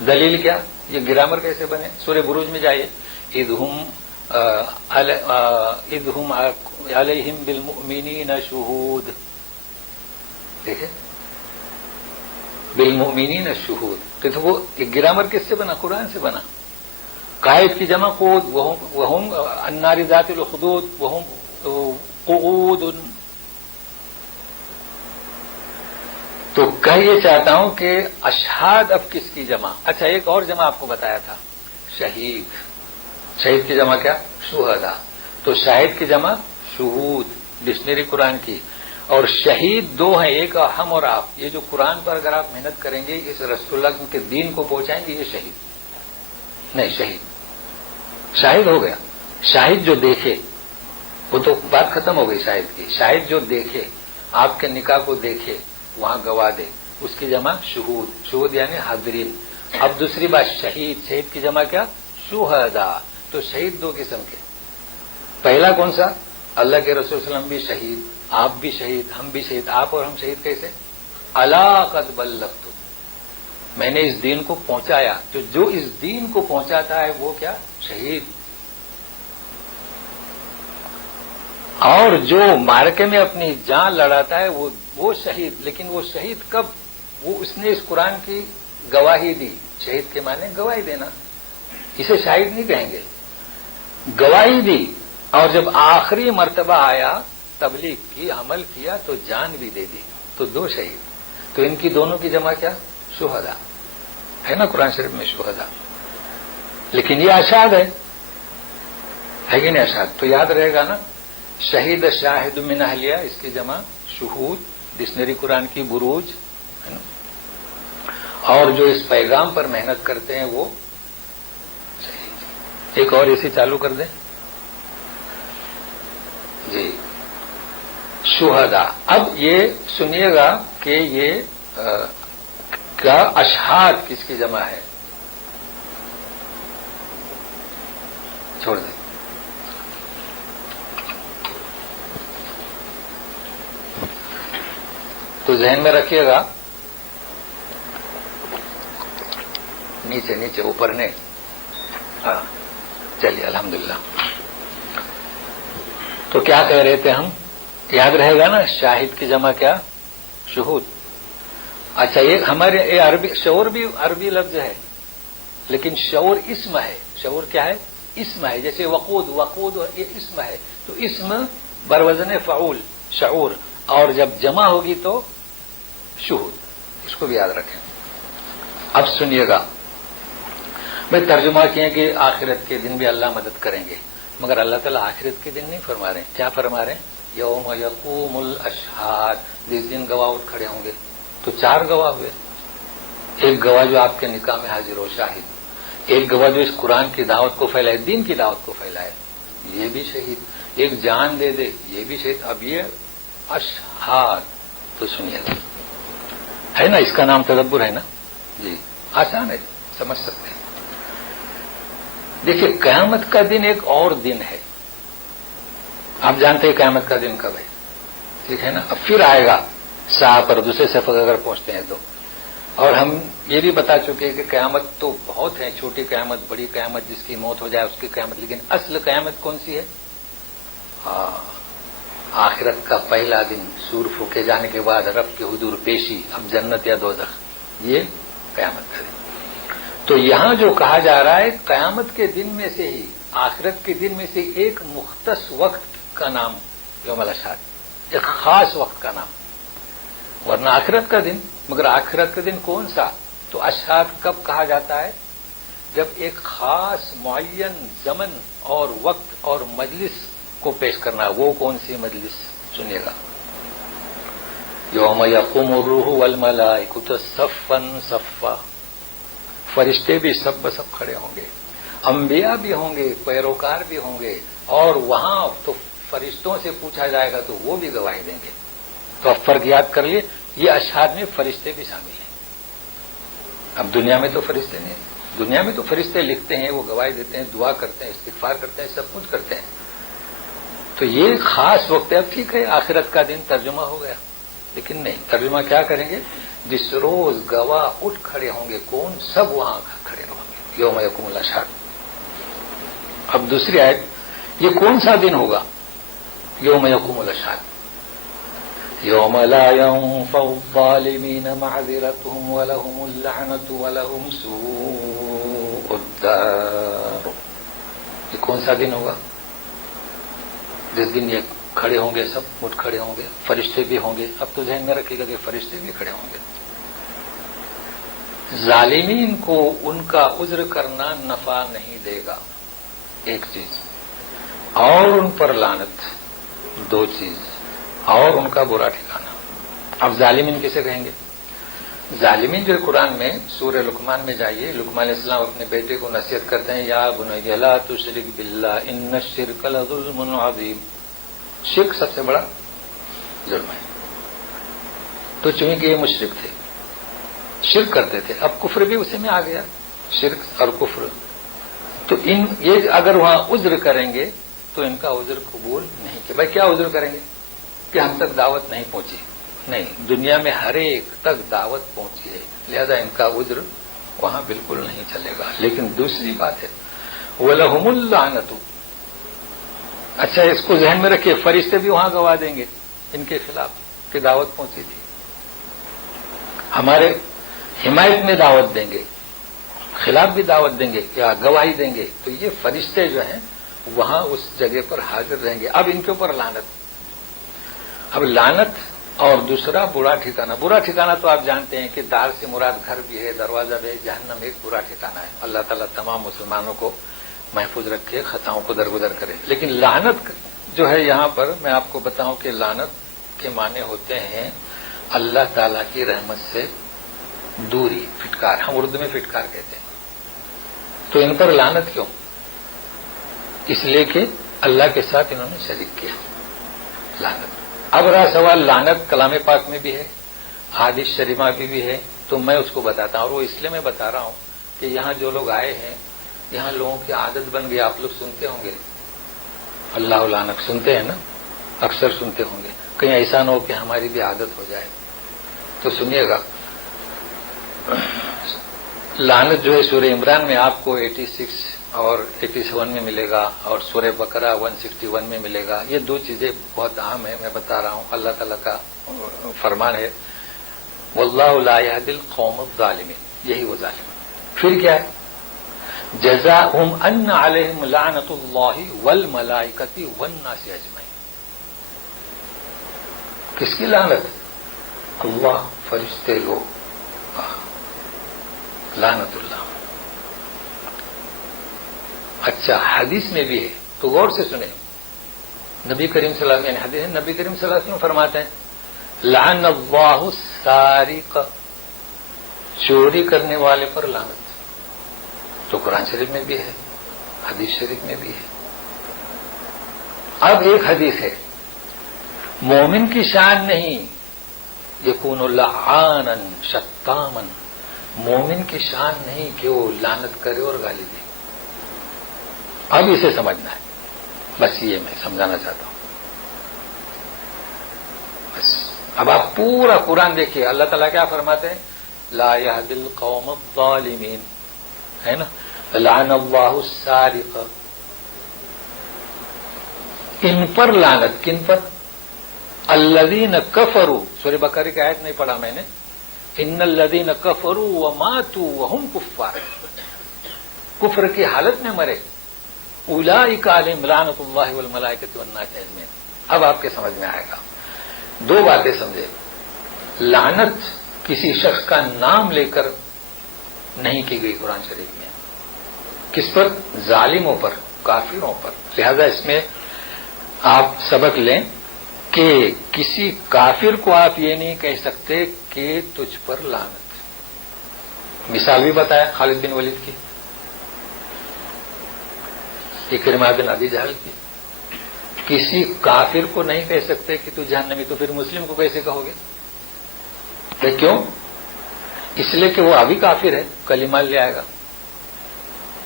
دلیل کیا؟ یہ گرامر کیسے بنے؟ سورہ بروج میں جائیے، اذ ہم علیہم بالمؤمنین شہود. دیکھیں، بالمؤمنین شہود. تو وہ گرامر کس سے بنا؟ قرآن سے بنا. قائد کی جمع قود، وہم النار ذات الخدود، وہم قعود. تو کہہ یہ چاہتا ہوں کہ اشہاد اب کس کی جمع؟ اچھا، ایک اور جمع آپ کو بتایا تھا، شہید. شہید کی جمع کیا؟ شہداء. تو شاہد کی جمع شہود، ڈکشنری قرآن کی. اور شہید دو ہیں، ایک ہم اور آپ. یہ جو قرآن پر اگر آپ محنت کریں گے، اس رسول اللہ کے دین کو پہنچائیں گے، یہ شہید نہیں. شاہد ہو گیا. شاہد جو دیکھے، وہ تو بات ختم ہو گئی شاہد کی. شاہد جو دیکھے، آپ کے نکاح کو دیکھے، وہاں گواہ دے، اس کی جمع شہود. شہود یعنی حاضرین. اب دوسری بات شہید. شہید کی جمع کیا؟ شہداء. تو شہید دو قسم کے. پہلا کون سا؟ اللہ کے رسول صلی اللہ علیہ وسلم بھی شہید، آپ بھی شہید، ہم بھی شہید. آپ اور ہم شہید کیسے؟ الا قد بلغت، میں نے اس دین کو پہنچایا. جو اس دین کو پہنچاتا ہے وہ کیا؟ شہید. اور جو معرکے میں اپنی جان لڑاتا ہے وہ شہید. لیکن وہ شہید کب؟ وہ اس نے اس قرآن کی گواہی دی. شہید کے معنی گواہی دینا. اسے شاہد نہیں کہیں گے. گواہی دی اور جب آخری مرتبہ آیا، تبلیغ کی، عمل کیا تو جان بھی دے دی. تو دو شہید. تو ان کی دونوں کی جمع کیا؟ شہداء. ہے نا قرآن شریف میں شہداء. لیکن یہ اشہاد ہے کہ نہیں اشہاد؟ تو یاد رہے گا نا، شہید شاہد من اہلیہ، اس کی جمع شہود. ڈکشنری قرآن کی بروج ہے نا. اور جو اس پیغام پر محنت کرتے ہیں وہ شہید. ایک اور اسی چالو کر دیں. جی، شہداء. اب یہ سنیے گا کہ یہ کیا اشہاد کس کی جمع ہے؟ چھوڑ دیں. تو ذہن میں رکھیے گا، نیچے نیچے اوپر نہیں. ہاں چلیے الحمدللہ. تو کیا کہہ رہے تھے ہم؟ یاد رہے گا نا، شاہد کی جمع کیا؟ شہود. اچھا، یہ ہمارے یہ عربی شعور بھی عربی لفظ ہے، لیکن شعور اسم ہے. شعور کیا ہے؟ اسم ہے. جیسے وقود، وقود یہ اسم ہے، تو اسم بروزن فعول شعور، اور جب جمع ہوگی تو شہود. اس کو بھی یاد رکھیں. اب سنیے گا، میں ترجمہ کیے کہ آخرت کے دن بھی اللہ مدد کریں گے، مگر اللہ تعالیٰ آخرت کے دن نہیں فرما رہے ہیں. کیا فرما رہے ہیں؟ یوم یقوم الاشہاد، جس دن گواہ اٹھ کھڑے ہوں گے. تو 4 گواہ ہوئے. ایک گواہ جو آپ کے نکاح میں حاضر ہو، شاہد. ایک گواہ جو اس قرآن کی دعوت کو پھیلائے، دین کی دعوت کو پھیلائے، یہ بھی شہید. ایک جان دے دے، یہ بھی شہید. اب یہ اشہاد. تو سنیے گا، ہے نا، اس کا نام تدبر ہے نا جی. آسان ہے، سمجھ سکتے ہیں. دیکھیے، قیامت کا دن ایک اور دن ہے. آپ جانتے ہیں قیامت کا دن کب ہے، ٹھیک ہے نا. اب پھر آئے گا ساہ پر دوسرے صفحے اگر پہنچتے ہیں تو. اور ہم یہ بھی بتا چکے ہیں کہ قیامت تو بہت ہے، چھوٹی قیامت، بڑی قیامت، جس کی موت ہو جائے اس کی قیامت. لیکن اصل قیامت کون سی ہے؟ آخرت کا پہلا دن، سور پھونکے جانے کے بعد رب کے حضور پیشی، اب جنت یا دوزخ، یہ قیامت کا دن. تو یہاں جو کہا جا رہا ہے، قیامت کے دن میں سے ہی، آخرت کے دن میں سے ایک مختص وقت کا نام یوم الاشہاد، ایک خاص وقت کا نام. ورنہ آخرت کا دن، مگر آخرت کا دن کون سا؟ تو اشہاد کب کہا جاتا ہے؟ جب ایک خاص معین زمن اور وقت اور مجلس کو پیش کرنا. وہ کون سی مجلس؟ سنیے گا. یوم یقوم الروح والملائکۃ صفا صفا، فرشتے بھی سب بسب کھڑے ہوں گے، انبیاء بھی ہوں گے، پیروکار بھی ہوں گے، اور وہاں تو فرشتوں سے پوچھا جائے گا تو وہ بھی گواہی دیں گے. تو اب فرق یاد کر لیے، یہ اشہاد میں فرشتے بھی شامل ہیں. اب دنیا میں تو فرشتے نہیں ہیں. دنیا میں تو فرشتے لکھتے ہیں، وہ گواہی دیتے ہیں، دعا کرتے ہیں، استغفار کرتے ہیں، سب کچھ کرتے ہیں. تو یہ خاص وقت ہے. اب ٹھیک ہے، آخرت کا دن ترجمہ ہو گیا، لیکن نہیں، ترجمہ کیا کریں گے؟ جس روز گواہ اٹھ کھڑے ہوں گے. کون؟ سب وہاں کھڑے ہوں گے. یوم یقوم الاشہاد. اب دوسری آیت، یہ کون سا دن ہوگا؟ یوم یقوم الاشہاد. یوم لا ينفع الظالمین معذرتهم ولهم اللعنة ولهم سوء الدار. یہ کون سا دن ہوگا؟ جس دن یہ کھڑے ہوں گے، سب اٹھ کھڑے ہوں گے، فرشتے بھی ہوں گے. اب تو ذہن میں رکھیے گا کہ فرشتے بھی کھڑے ہوں گے. ظالمین کو ان کا عذر کرنا نفع نہیں دے گا، ایک چیز، اور ان پر لعنت، دو چیز، اور ان کا برا ٹھکانہ. اب ظالمین کسے کہیں گے؟ ظالمین جو قرآن میں سورہ لقمان میں جائیے، لقمان علیہ السلام اپنے بیٹے کو نصیحت کرتے ہیں، یا بنی لا تشرک باللہ ان الشرک لظلم عظیم. شرک سب سے بڑا ظلم ہے. تو چونکہ یہ مشرک تھے، شرک کرتے تھے، اب کفر بھی اسی میں آ گیا، شرک اور کفر. تو یہ اگر وہاں عذر کریں گے تو ان کا عذر قبول نہیں. کہ بھائی کیا عذر کریں گے؟ کہ ہم تک دعوت نہیں پہنچی. نہیں، دنیا میں ہر ایک تک دعوت پہنچی ہے، لہذا ان کا عذر وہاں بالکل نہیں چلے گا. لیکن دوسری بات ہے وَلَهُمُ اللَّعْنَةُ. اچھا، اس کو ذہن میں رکھیے، فرشتے بھی وہاں گواہ دیں گے ان کے خلاف کہ دعوت پہنچی تھی، ہمارے حمایت میں دعوت دیں گے، خلاف بھی دعوت دیں گے یا گواہی دیں گے. تو یہ فرشتے جو ہیں وہاں اس جگہ پر حاضر رہیں گے. اب ان کے اوپر لعنت. اب لعنت اور دوسرا برا ٹھکانہ. برا ٹھکانہ تو آپ جانتے ہیں کہ دار سے مراد گھر بھی ہے، دروازہ بھی ہے. جہنم ایک برا ٹھکانہ ہے. اللہ تعالیٰ تمام مسلمانوں کو محفوظ رکھے، خطاؤں کو درگزر کرے. لیکن لعنت جو ہے یہاں پر میں آپ کو بتاؤں کہ لعنت کے معنی ہوتے ہیں اللہ تعالیٰ کی رحمت سے دوری، پھٹکار. ہم اردو میں پھٹکار کہتے ہیں. تو ان پر لعنت کیوں؟ اس لیے کہ اللہ کے ساتھ انہوں نے شریک کیا. لعنت. اب رہا سوال، لعنت کلام پاک میں بھی ہے، حدیث شریفہ میں بھی ہے. تو میں اس کو بتاتا ہوں، اور وہ اس لیے میں بتا رہا ہوں کہ یہاں جو لوگ آئے ہیں، یہاں لوگوں کی عادت بن گئی. آپ لوگ سنتے ہوں گے اللہ لعنت، سنتے ہیں نا، اکثر سنتے ہوں گے. کہیں ایسا نہ ہو کہ ہماری بھی عادت ہو جائے. تو سنیے گا، لعنت جو ہے سورہ عمران میں آپ کو 86 اور 87 میں ملے گا، اور سورہ بقرہ 161 میں ملے گا. یہ دو چیزیں بہت اہم ہیں، میں بتا رہا ہوں. اللہ تعالیٰ کا فرمان ہے واللہ لا یہدی القوم الظالمین، یہی وہ ظالم. پھر کیا ہے؟ جزاؤہم ان علیہم لعنۃ اللہ والملائکۃ والناس اجمعین. کس کی لعنت؟ اللہ، فرشتے، لوگ، لعنت اللہ. اچھا، حدیث میں بھی ہے تو غور سے سنیں. نبی کریم صلی اللہ علیہ وسلم، یعنی حدیث نبی کریم صلی اللہ علیہ وسلم فرماتے ہیں لعن اللہ السارق، چوری کرنے والے پر لعنت. تو قرآن شریف میں بھی ہے، حدیث شریف میں بھی ہے. اب ایک حدیث ہے مومن کی شان نہیں، یکون لعانا شتاما، مومن کی شان نہیں کہ وہ لعنت کرے اور گالی دے. اب اسے سمجھنا ہے، بس یہ میں سمجھانا چاہتا ہوں. بس اب آپ پورا قرآن دیکھیے، اللہ تعالیٰ کیا فرماتے ہیں؟ لا یہدی القوم الظالمین، ہے نا؟ لعن اللہ السارق، ان پر لعنت. کن پر؟ الذین کفروا، سورہ بقرہ کی آیت نہیں پڑھا میں نے. ان الذین کفروا وماتوا وهم کفار، کفر کی حالت میں مرے. اولئک علیہم لعنۃ اللہ والملائکۃ والناس اجمعین. اب آپ کے سمجھ میں آئے گا. دو باتیں سمجھے. لعنت کسی شخص کا نام لے کر نہیں کی گئی قرآن شریف میں. کس پر؟ ظالموں پر، کافروں پر. لہذا اس میں آپ سبق لیں کہ کسی کافر کو آپ یہ نہیں کہہ سکتے کہ تجھ پر لعنت. مثال بھی بتایا خالد بن ولید کی، اکرمہ بن ابی جہل کی. کسی کافر کو نہیں کہہ سکتے کہ تو جہنمی، تو پھر مسلم کو کیسے کہو گے؟ کیوں؟ اس لیے کہ وہ ابھی کافر ہے، کل ایمان لے آئے گا،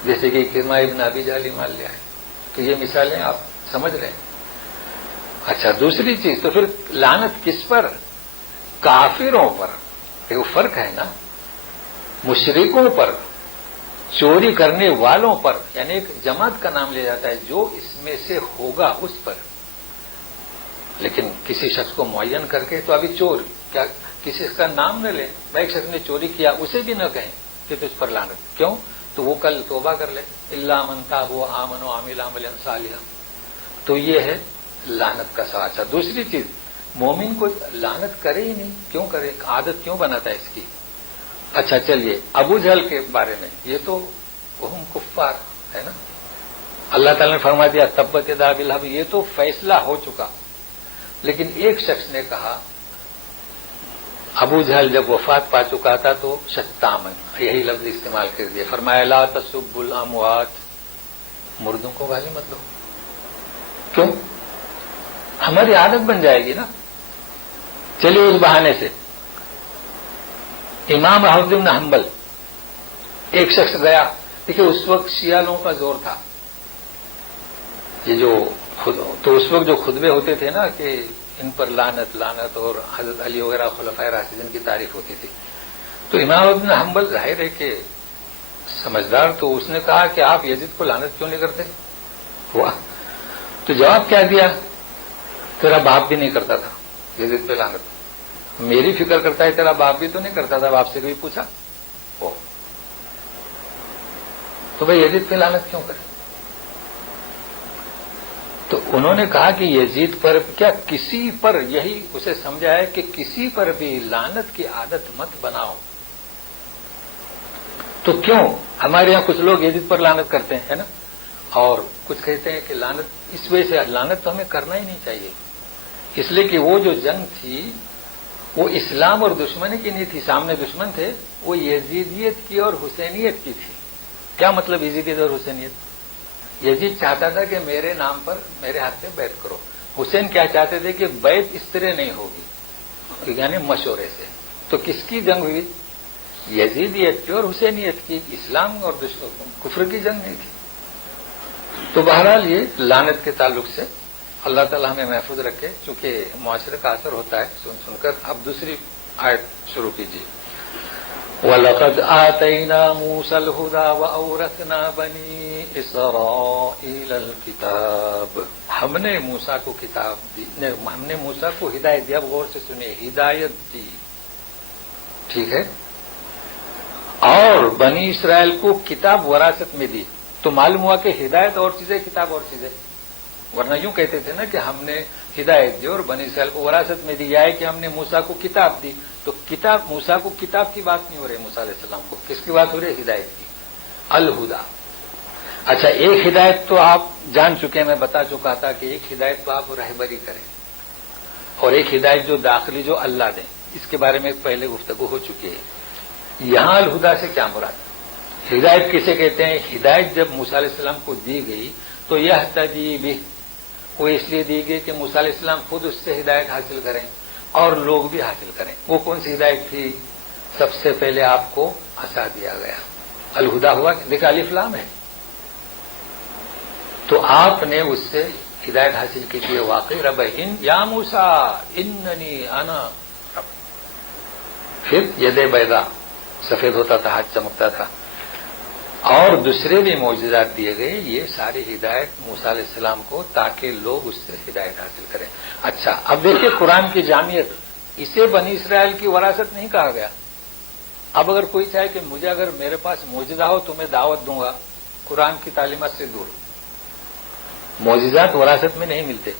جیسے کہ اکرمہ ابن ابی جہل ایمان لے آئے. تو یہ مثالیں آپ سمجھ رہے ہیں. اچھا، دوسری چیز، تو پھر لعنت کس پر؟ کافروں پر. وہ فرق ہے نا. مشرکوں پر، چوری کرنے والوں پر، یعنی ایک جماعت کا نام لیا جاتا ہے جو اس میں سے ہوگا اس پر. لیکن کسی شخص کو معین کر کے تو ابھی چور، کیا کسی کا نام نہ لیں. ایک شخص نے چوری کیا، اسے بھی نہ کہیں کہ تجھ پر لعنت. کیوں؟ تو وہ کل توبہ کر لے. الا من تاب وآمن وعمل عملا صالحا. تو یہ ہے لعنت کا سوال. اچھا، دوسری چیز، مومن کو لعنت کرے ہی نہیں. کیوں کرے؟ عادت کیوں بناتا ہے اس کی؟ اچھا چلیے، ابو جہل کے بارے میں، یہ تو وہم کفار ہے نا. اللہ تعالیٰ نے فرما دیا تبت یدا ابی لہب، یہ تو فیصلہ ہو چکا. لیکن ایک شخص نے کہا، ابو جہل جب وفات پا چکا تھا تو شتامن، یہی لفظ استعمال کر دیا. فرمایا لا تسبوا الاموات، مردوں کو گالی مت دو. کیوں؟ ہماری عادت بن جائے گی نا. چلیے اس بہانے سے امام احمد بن حنبل، ایک شخص گیا. دیکھیے اس وقت شیعہ لوگوں کا زور تھا. یہ جو تو اس وقت جو خطبے ہوتے تھے نا کہ ان پر لعنت لعنت، اور حضرت علی وغیرہ خلفائے راشدین کی تعریف ہوتی تھی. تو امام احمد بن حنبل ظاہر ہے کہ سمجھدار، تو اس نے کہا کہ آپ یزید کو لعنت کیوں نہیں کرتے؟ ہوا تو جواب کیا دیا؟ تیرا باپ بھی نہیں کرتا تھا یزید پہ لعنت. میری فکر کرتا ہے تیرا باپ بھی تو نہیں کرتا تھا. باپ سے کوئی پوچھا تو بھائی یزید پہ لعنت کیوں کرے؟ تو انہوں نے کہا کہ یزید پر کیا کسی پر، یہی اسے سمجھا ہے کہ کسی پر بھی لعنت کی عادت مت بناؤ. تو کیوں ہمارے یہاں کچھ لوگ یزید پر لعنت کرتے ہیں نا، اور کچھ کہتے ہیں کہ لعنت اس وجہ سے، لعنت تو ہمیں کرنا ہی نہیں چاہیے. اس لیے کہ وہ جو جنگ تھی وہ اسلام اور دشمنی کی نہیں تھی. سامنے دشمن تھے، وہ یزیدیت کی اور حسینیت کی تھی. کیا مطلب یزیدیت اور حسینیت؟ یزید چاہتا تھا کہ میرے نام پر میرے ہاتھ سے بیعت کرو. حسین کیا چاہتے تھے کہ بیعت اس طرح نہیں ہوگی، یعنی مشورے سے. تو کس کی جنگ ہوئی؟ یزیدیت کی اور حسینیت کی. اسلام اور کفر کی جنگ نہیں تھی. تو بہرحال یہ لعنت کے تعلق سے اللہ تعالیٰ ہمیں محفوظ رکھے، چونکہ معاشرے کا اثر ہوتا ہے سن سن کر. اب دوسری آیت شروع کیجیے. وَلَقَدْ آتَيْنَا مُوسَى الْهُدَى وَأَوْرَثْنَا بَنِي إِسْرَائِيلَ الْكِتَابَ. ہم نے موسیٰ کو کتاب دی، ہم نے موسیٰ کو ہدایت دی. اب غور سے سنیے، ہدایت دی، ٹھیک ہے، اور بنی اسرائیل کو کتاب وراثت میں دی. تو معلوم ہوا کہ ہدایت اور چیزیں، کتاب اور چیزیں. ورنہ یوں کہتے تھے نا کہ ہم نے ہدایت دی اور بنی اسرائیل کو وراثت میں دی، یا ہے کہ ہم نے موسیٰ کو کتاب دی. تو کتاب، موسیٰ کو کتاب کی بات نہیں ہو رہی، موسیٰ علیہ السلام کو کس کی بات ہو رہی ہے؟ ہدایت کی، الہدا. اچھا، ایک ہدایت تو آپ جان چکے ہیں، میں بتا چکا تھا کہ ایک ہدایت تو آپ رہبری کریں، اور ایک ہدایت جو داخلی جو اللہ دیں، اس کے بارے میں پہلے گفتگو ہو چکی ہے. یہاں الہدا سے کیا مراد؟ ہدایت کسے کہتے ہیں؟ ہدایت جب موسیٰ علیہ السلام کو دی گئی تو یہتدی بہ، وہ اس لیے دی گئی کہ موسیٰ علیہ السلام خود اس سے ہدایت حاصل کریں اور لوگ بھی حاصل کریں. وہ کون سی ہدایت تھی؟ سب سے پہلے آپ کو عصا دیا گیا، الہدا ہوا، دیکھا الف لام ہے، تو آپ نے اس سے ہدایت حاصل کی تھی. واقعی رب یا موسیٰ اننی انا رب. پھر ید بیضا، سفید ہوتا تھا، ہاتھ چمکتا تھا، اور دوسرے بھی معجزات دیے گئے. یہ ساری ہدایت موسیٰ علیہ السلام کو، تاکہ لوگ اس سے ہدایت حاصل کریں. اچھا، اب دیکھیے قرآن کی جامعیت، اسے بنی اسرائیل کی وراثت نہیں کہا گیا. اب اگر کوئی چاہے کہ مجھے اگر میرے پاس معجزہ ہو تو میں دعوت دوں گا، قرآن کی تعلیمات سے دور. معجزات وراثت میں نہیں ملتے.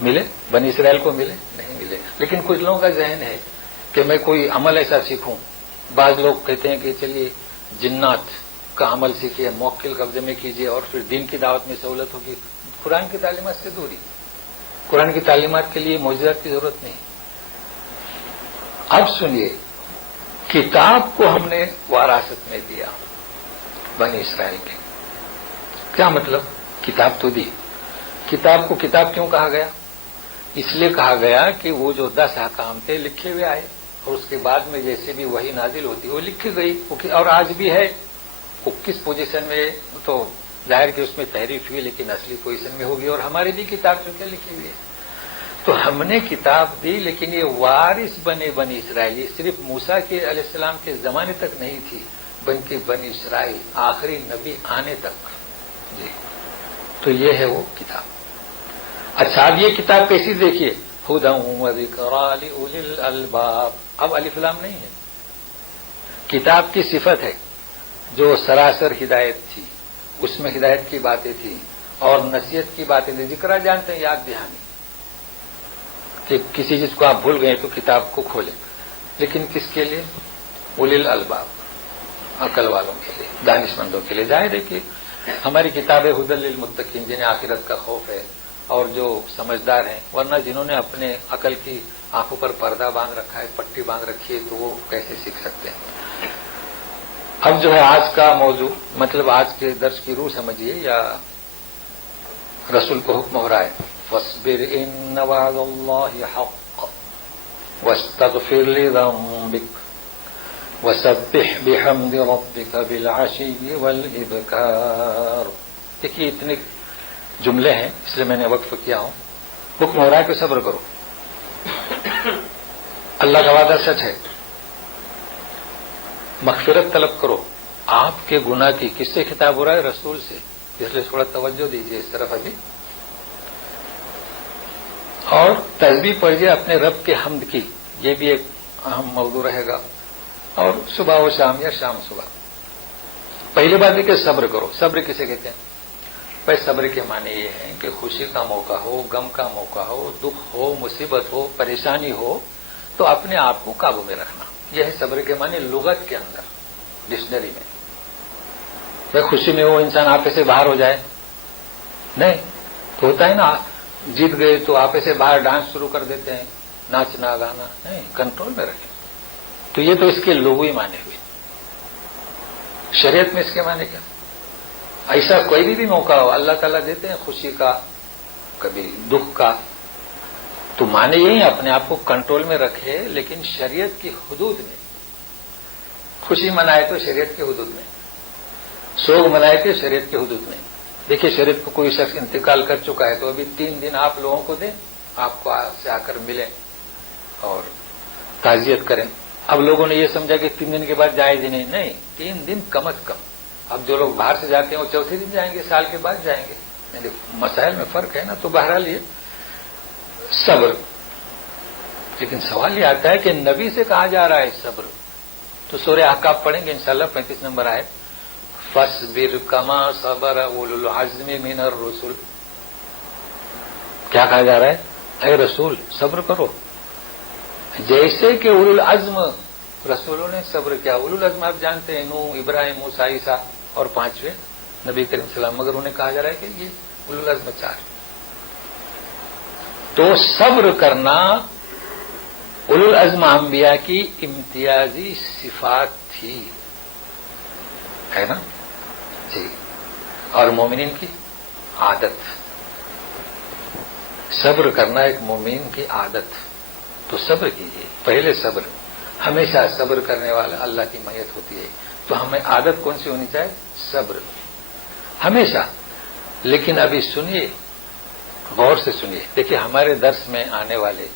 ملے بنی اسرائیل کو؟ ملے نہیں ملے. لیکن کچھ لوگوں کا ذہن ہے کہ میں کوئی عمل ایسا سیکھوں. بعض لوگ کہتے ہیں کہ چلیے جنات کا عمل سیکھیے، موکل قبضے میں کیجیے، اور پھر دین کی دعوت میں سہولت ہوگی. قرآن کی تعلیمات سے دوری. قرآن کی تعلیمات کے لیے معجزات کی ضرورت نہیں. اب سنیے، کتاب کو ہم نے وراثت میں دیا بنی اسرائیل کے. کیا مطلب؟ کتاب تو دی. کتاب کو کتاب کیوں کہا گیا؟ اس لیے کہا گیا کہ وہ جو 10 احکام تھے لکھے ہوئے آئے، اور اس کے بعد میں جیسے بھی وحی نازل ہوتی وہ لکھی گئی، اور آج بھی ہے. وہ کس پوزیشن میں، تو ظاہر کہ اس میں تحریف ہوئی، لیکن اصلی پوزیشن میں ہوگی. اور ہماری بھی کتاب چونکہ لکھی ہوئی ہے، تو ہم نے کتاب دی، لیکن یہ وارث بنے بنی اسرائیل. یہ صرف موسیٰ کے علیہ السلام کے زمانے تک نہیں تھی، بلکہ بنی اسرائیل آخری نبی آنے تک. جی، تو یہ ہے وہ کتاب. اچھا، اب یہ کتاب کیسی دیکھیے، ھدی وذکریٰ لأولی الالباب. اب الف لام نہیں ہے، کتاب کی صفت ہے جو سراسر ہدایت تھی. اس میں ہدایت کی باتیں تھیں اور نصیحت کی باتیں تھیں. ذکر جانتے ہیں، یاد دہانی، کہ کسی چیز کو آپ بھول گئے تو کتاب کو کھولیں. لیکن کس کے لیے؟ اولی الالباب، عقل والوں کے لیے، دانش مندوں کے لیے. ظاہر ہے کہ ہماری کتاب ہے ھدی للمتقین، جنہیں آخرت کا خوف ہے اور جو سمجھدار ہیں. ورنہ جنہوں نے اپنے عقل کی آنکھوں پر پردہ باندھ رکھا ہے، پٹی باندھ رکھی ہے، تو وہ کیسے سیکھ سکتے ہیں؟ اب جو ہے آج کا موضوع، مطلب آج کے درس کی روح سمجھیے، یا رسول کو حکم ہو رہا ہے فاصبر ان وعد اللہ حق واستغفر لذنبک وسبح بحمد ربک بالعشی والابکار. دیکھیے اتنے جملے ہیں، اس لیے میں نے وقف کیا ہوں. حکم ہو رہا ہے کہ صبر کرو. اللہ کا وعدہ سچ ہے. مغفرت طلب کرو. آپ کے گناہ کی کس سے خطاب ہو رہا ہے؟ رسول سے. اس لیے تھوڑا توجہ دیجیے اس طرف ابھی. اور تسبیح پڑھیے اپنے رب کے حمد کی، یہ بھی ایک اہم موضوع رہے گا. اور صبح و شام یا شام صبح. پہلی بات ہے کہ صبر کرو. صبر کسے کہتے ہیں؟ بھائی صبر کے معنی یہ ہے کہ خوشی کا موقع ہو، غم کا موقع ہو، دکھ ہو، مصیبت ہو، پریشانی ہو، تو اپنے آپ کو قابو میں رکھنا. یہ ہے صبر کے معنی لغت کے اندر، ڈکشنری میں. بھائی خوشی میں وہ انسان آپے سے باہر ہو جائے نہیں، تو ہوتا ہے نا، جیت گئے تو آپے سے باہر ڈانس شروع کر دیتے ہیں، ناچنا گانا. نہیں، کنٹرول میں رکھیں. تو یہ تو اس کے لغوی معنی ہوئے. شریعت میں اس کے معنی کیا؟ ایسا کوئی بھی موقع ہو، اللہ تعالیٰ دیتے ہیں خوشی کا، کبھی دکھ کا، تو معنی یہی اپنے آپ کو کنٹرول میں رکھے، لیکن شریعت کی حدود میں. خوشی منائے تو شریعت کی حدود میں، سوگ منائے تو شریعت کی حدود میں. دیکھیے شریعت کو کوئی شخص انتقال کر چکا ہے تو ابھی 3 دن آپ لوگوں کو دیں، آپ کو سے آ کر ملیں اور تعزیت کریں اب لوگوں نے یہ سمجھا کہ 3 دن کے بعد جائز ہی نہیں 3 دن کم از کم. اب جو لوگ باہر سے جاتے ہیں وہ چوتھے دن جائیں گے، سال کے بعد جائیں گے. یعنی مسائل میں فرق ہے نا. تو بہرحال یہ صبر. لیکن سوال یہ آتا ہے کہ نبی سے کہا جا رہا ہے صبر. تو سورہ احقاف پڑھیں گے انشاءاللہ 35 نمبر آیت. فاصبر کما صبر اولو العزم من الرسل. کیا کہا جا رہا ہے؟ اے رسول صبر کرو جیسے کہ اولو العزم رسولوں نے صبر کیا. اولو العزم آپ جانتے ہیں، نوح، ابراہیم، موسیٰ، عیسیٰ اور 5ویں نبی کریم صلی اللہ علیہ وسلم. مگر انہیں کہا جا رہا ہے کہ یہ اولو العزم 4. تو صبر کرنا اولو العزم انبیاء کی امتیازی صفات تھی، ہے نا جی. اور مومنین کی عادت. صبر کرنا ایک مومن کی عادت. تو صبر کیجیے. پہلے صبر. ہمیشہ صبر کرنے والا اللہ کی معیت ہوتی ہے. تو ہمیں عادت کون سی ہونی چاہیے؟ صبر ہمیشہ. لیکن ابھی سنیے، غور سے سنیے. دیکھیے ہمارے درس میں آنے والے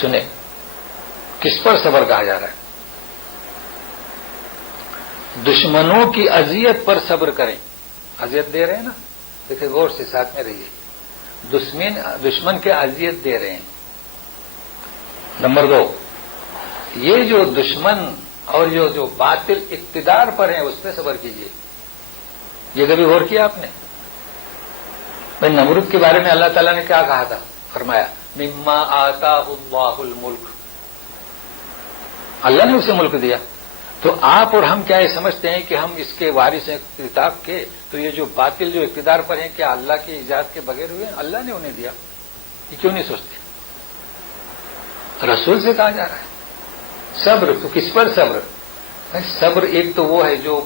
سنیں کس پر صبر کہا جا رہا ہے. دشمنوں کی اذیت پر صبر کریں. اذیت دے رہے ہیں نا، دیکھیے غور سے ساتھ میں رہیے. دشمن کے اذیت دے رہے ہیں. نمبر 2، یہ جو دشمن اور جو باطل اقتدار پر ہیں اس پہ صبر کیجیے. یہ کبھی غور کیا آپ نے؟ بھائی نمرود کے بارے میں اللہ تعالیٰ نے کیا کہا تھا؟ فرمایا مما آتاہ اللہ الملک. اللہ نے اسے ملک دیا. تو آپ اور ہم کیا یہ سمجھتے ہیں کہ ہم اس کے وارث ہیں کتاب کے؟ تو یہ جو باطل جو اقتدار پر ہیں کیا اللہ کی ایجاد کے بغیر ہوئے؟ اللہ نے انہیں دیا. یہ کیوں نہیں سوچتے؟ رسول سے کہا جا رہا ہے صبر. تو کس پر صبر؟ صبر ایک تو وہ ہے جو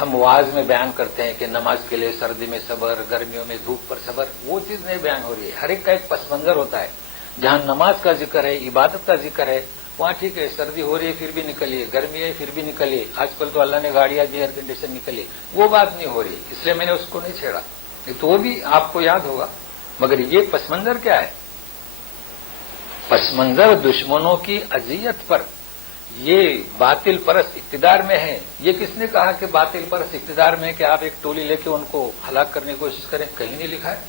ہم واعظ میں بیان کرتے ہیں کہ نماز کے لیے سردی میں صبر، گرمیوں میں دھوپ پر صبر. وہ چیز نہیں بیان ہو رہی ہے. ہر ایک کا ایک پس منظر ہوتا ہے. جہاں نماز کا ذکر ہے، عبادت کا ذکر ہے، وہاں ٹھیک ہے. سردی ہو رہی ہے پھر بھی نکلیے، گرمی ہے پھر بھی نکلیے. آج کل تو اللہ نے گاڑیاں دی، ایئر کنڈیشن نکلیے. وہ بات نہیں ہو رہی، اس لیے میں نے اس کو نہیں چھیڑا. تو وہ بھی آپ کو یاد ہوگا. مگر یہ پس منظر کیا ہے؟ پس منظر دشمنوں کی اذیت پر. یہ باطل پرست اقتدار میں ہے. یہ کس نے کہا کہ باطل پرست اقتدار میں ہے کہ آپ ایک ٹولی لے کے ان کو ہلاک کرنے کی کوشش کریں؟ کہیں نہیں لکھا ہے.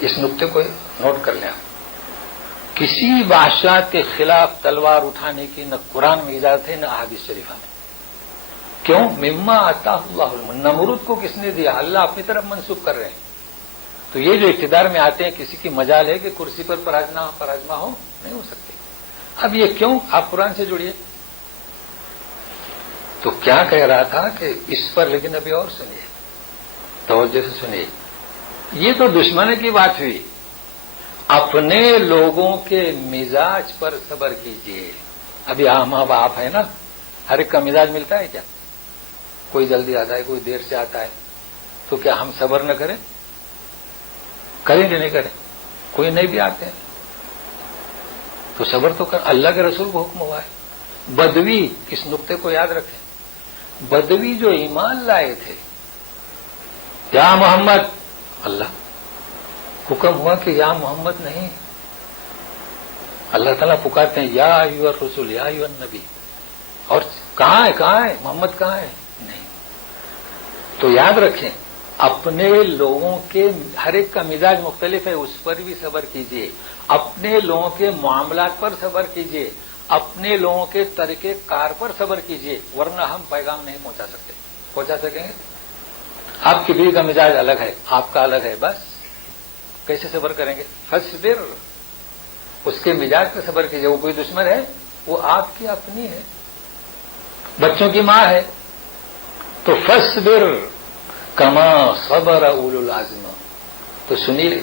اس نقطے کو نوٹ کر لیں آپ. کسی بادشاہ کے خلاف تلوار اٹھانے کی نہ قرآن میں اجازت ہے نہ احادیث شریفہ میں. کیوں؟ مما آتاہ اللہ الملک. نمرود کو کس نے دیا؟ اللہ اپنی طرف منسوخ کر رہے ہیں. تو یہ جو اقتدار میں آتے ہیں کسی کی مجال ہے کہ کرسی پر پراجما ہو؟ نہیں ہو سکتے. اب یہ کیوں؟ آپ قرآن سے جڑیے. تو کیا کہہ رہا تھا کہ اس پر، لیکن ابھی اور سنیے، توجہ سے سنیے. یہ تو دشمن کی بات ہوئی. اپنے لوگوں کے مزاج پر صبر کیجیے. ابھی ہم آپ ہیں نا، ہر ایک کا مزاج ملتا ہے کیا؟ کوئی جلدی آتا ہے، کوئی دیر سے آتا ہے. تو کیا ہم صبر نہ کریں؟ کریں کہ نہیں کریں؟ کوئی نہیں بھی آتے ہیں تو صبر تو کر. اللہ کے رسول کو حکم ہوا ہے. بدوی، اس نقطے کو یاد رکھیں. بدوی جو ایمان لائے تھے، یا محمد، اللہ حکم ہوا کہ یا محمد نہیں، اللہ تعالیٰ پکارتے ہیں یا ایھا الرسول یا ایھا النبی. اور کہاں ہے محمد کہاں ہے؟ نہیں. تو یاد رکھیں اپنے لوگوں کے ہر ایک کا مزاج مختلف ہے، اس پر بھی صبر کیجیے. اپنے لوگوں کے معاملات پر صبر کیجیے. اپنے لوگوں کے طریقے کار پر صبر کیجیے. ورنہ ہم پیغام نہیں پہنچا سکتے. پہنچا سکیں گے؟ آپ کی بیوی کا مزاج الگ ہے، آپ کا الگ ہے، بس کیسے صبر کریں گے؟ فاصبر. اس کے مزاج پر صبر کیجیے. وہ کوئی دشمن ہے؟ وہ آپ کی اپنی ہے، بچوں کی ماں ہے. تو فاصبر کما صبر اولو العزم. تو سنیے،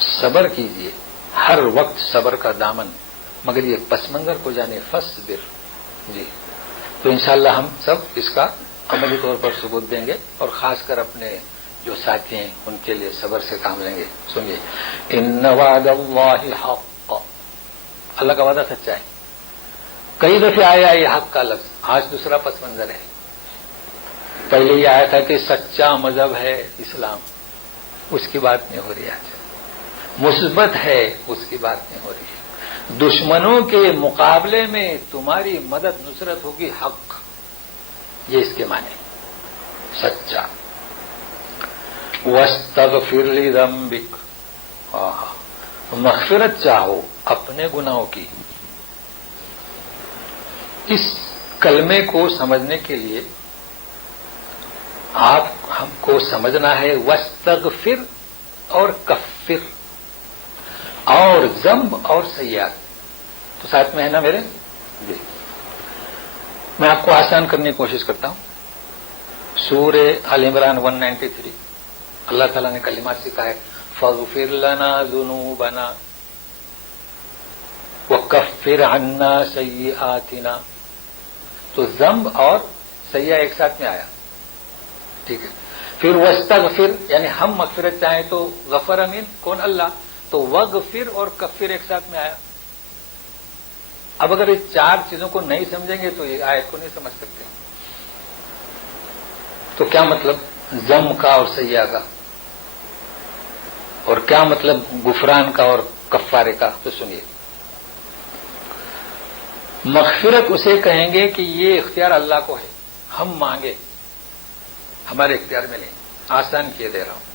صبر کیجیے ہر وقت، صبر کا دامن. مگر یہ پس منظر کو جانے. فاصبر جی. تو انشاءاللہ ہم سب اس کا عملی طور پر ثبوت دیں گے، اور خاص کر اپنے جو ساتھی ہیں ان کے لیے صبر سے کام لیں گے. سنیے، ان وعد اللہ حق. اللہ کا وعدہ سچا ہے. کئی دفعے آیا یہ حق کا لفظ. آج دوسرا پس منظر ہے. پہلے یہ آیا تھا کہ سچا مذہب ہے اسلام، اس کی بات نہیں ہو رہی. آج مثبت ہے، اس کی بات نہیں ہو رہی ہے. دشمنوں کے مقابلے میں تمہاری مدد نصرت ہوگی حق، یہ اس کے معنی سچا. وَاسْتَغْفِرْ لِذَنبِكَ، مغفرت چاہو اپنے گناہوں کی. اس کلمے کو سمجھنے کے لیے آپ ہم کو سمجھنا ہے وَاسْتَغْفِرْ اور کفر اور ذنب اور سیئات. تو ساتھ میں ہے نا میرے جی. میں آپ کو آسان کرنے کی کوشش کرتا ہوں. سورہ آل عمران 193 اللہ تعالیٰ نے کلمات سکھا ہے فاغفر لنا ذنوبنا وکفر عنا سیئاتنا. تو ذنب اور سیئہ ایک ساتھ میں آیا، ٹھیک ہے. پھر واستغفر یعنی ہم مغفرت چاہیں تو غفر امین کون اللہ، تو وغفر اور کفر ایک ساتھ میں آیا. اب اگر اس چار چیزوں کو نہیں سمجھیں گے تو یہ آیت کو نہیں سمجھ سکتے. تو کیا مطلب ذنب کا اور سیئہ کا، اور کیا مطلب غفران کا اور کفارے کا؟ تو سنیے. مغفرت اسے کہیں گے کہ یہ اختیار اللہ کو ہے، ہم مانگے، ہمارے اختیار میں نہیں، آسان کیے دے رہا ہوں.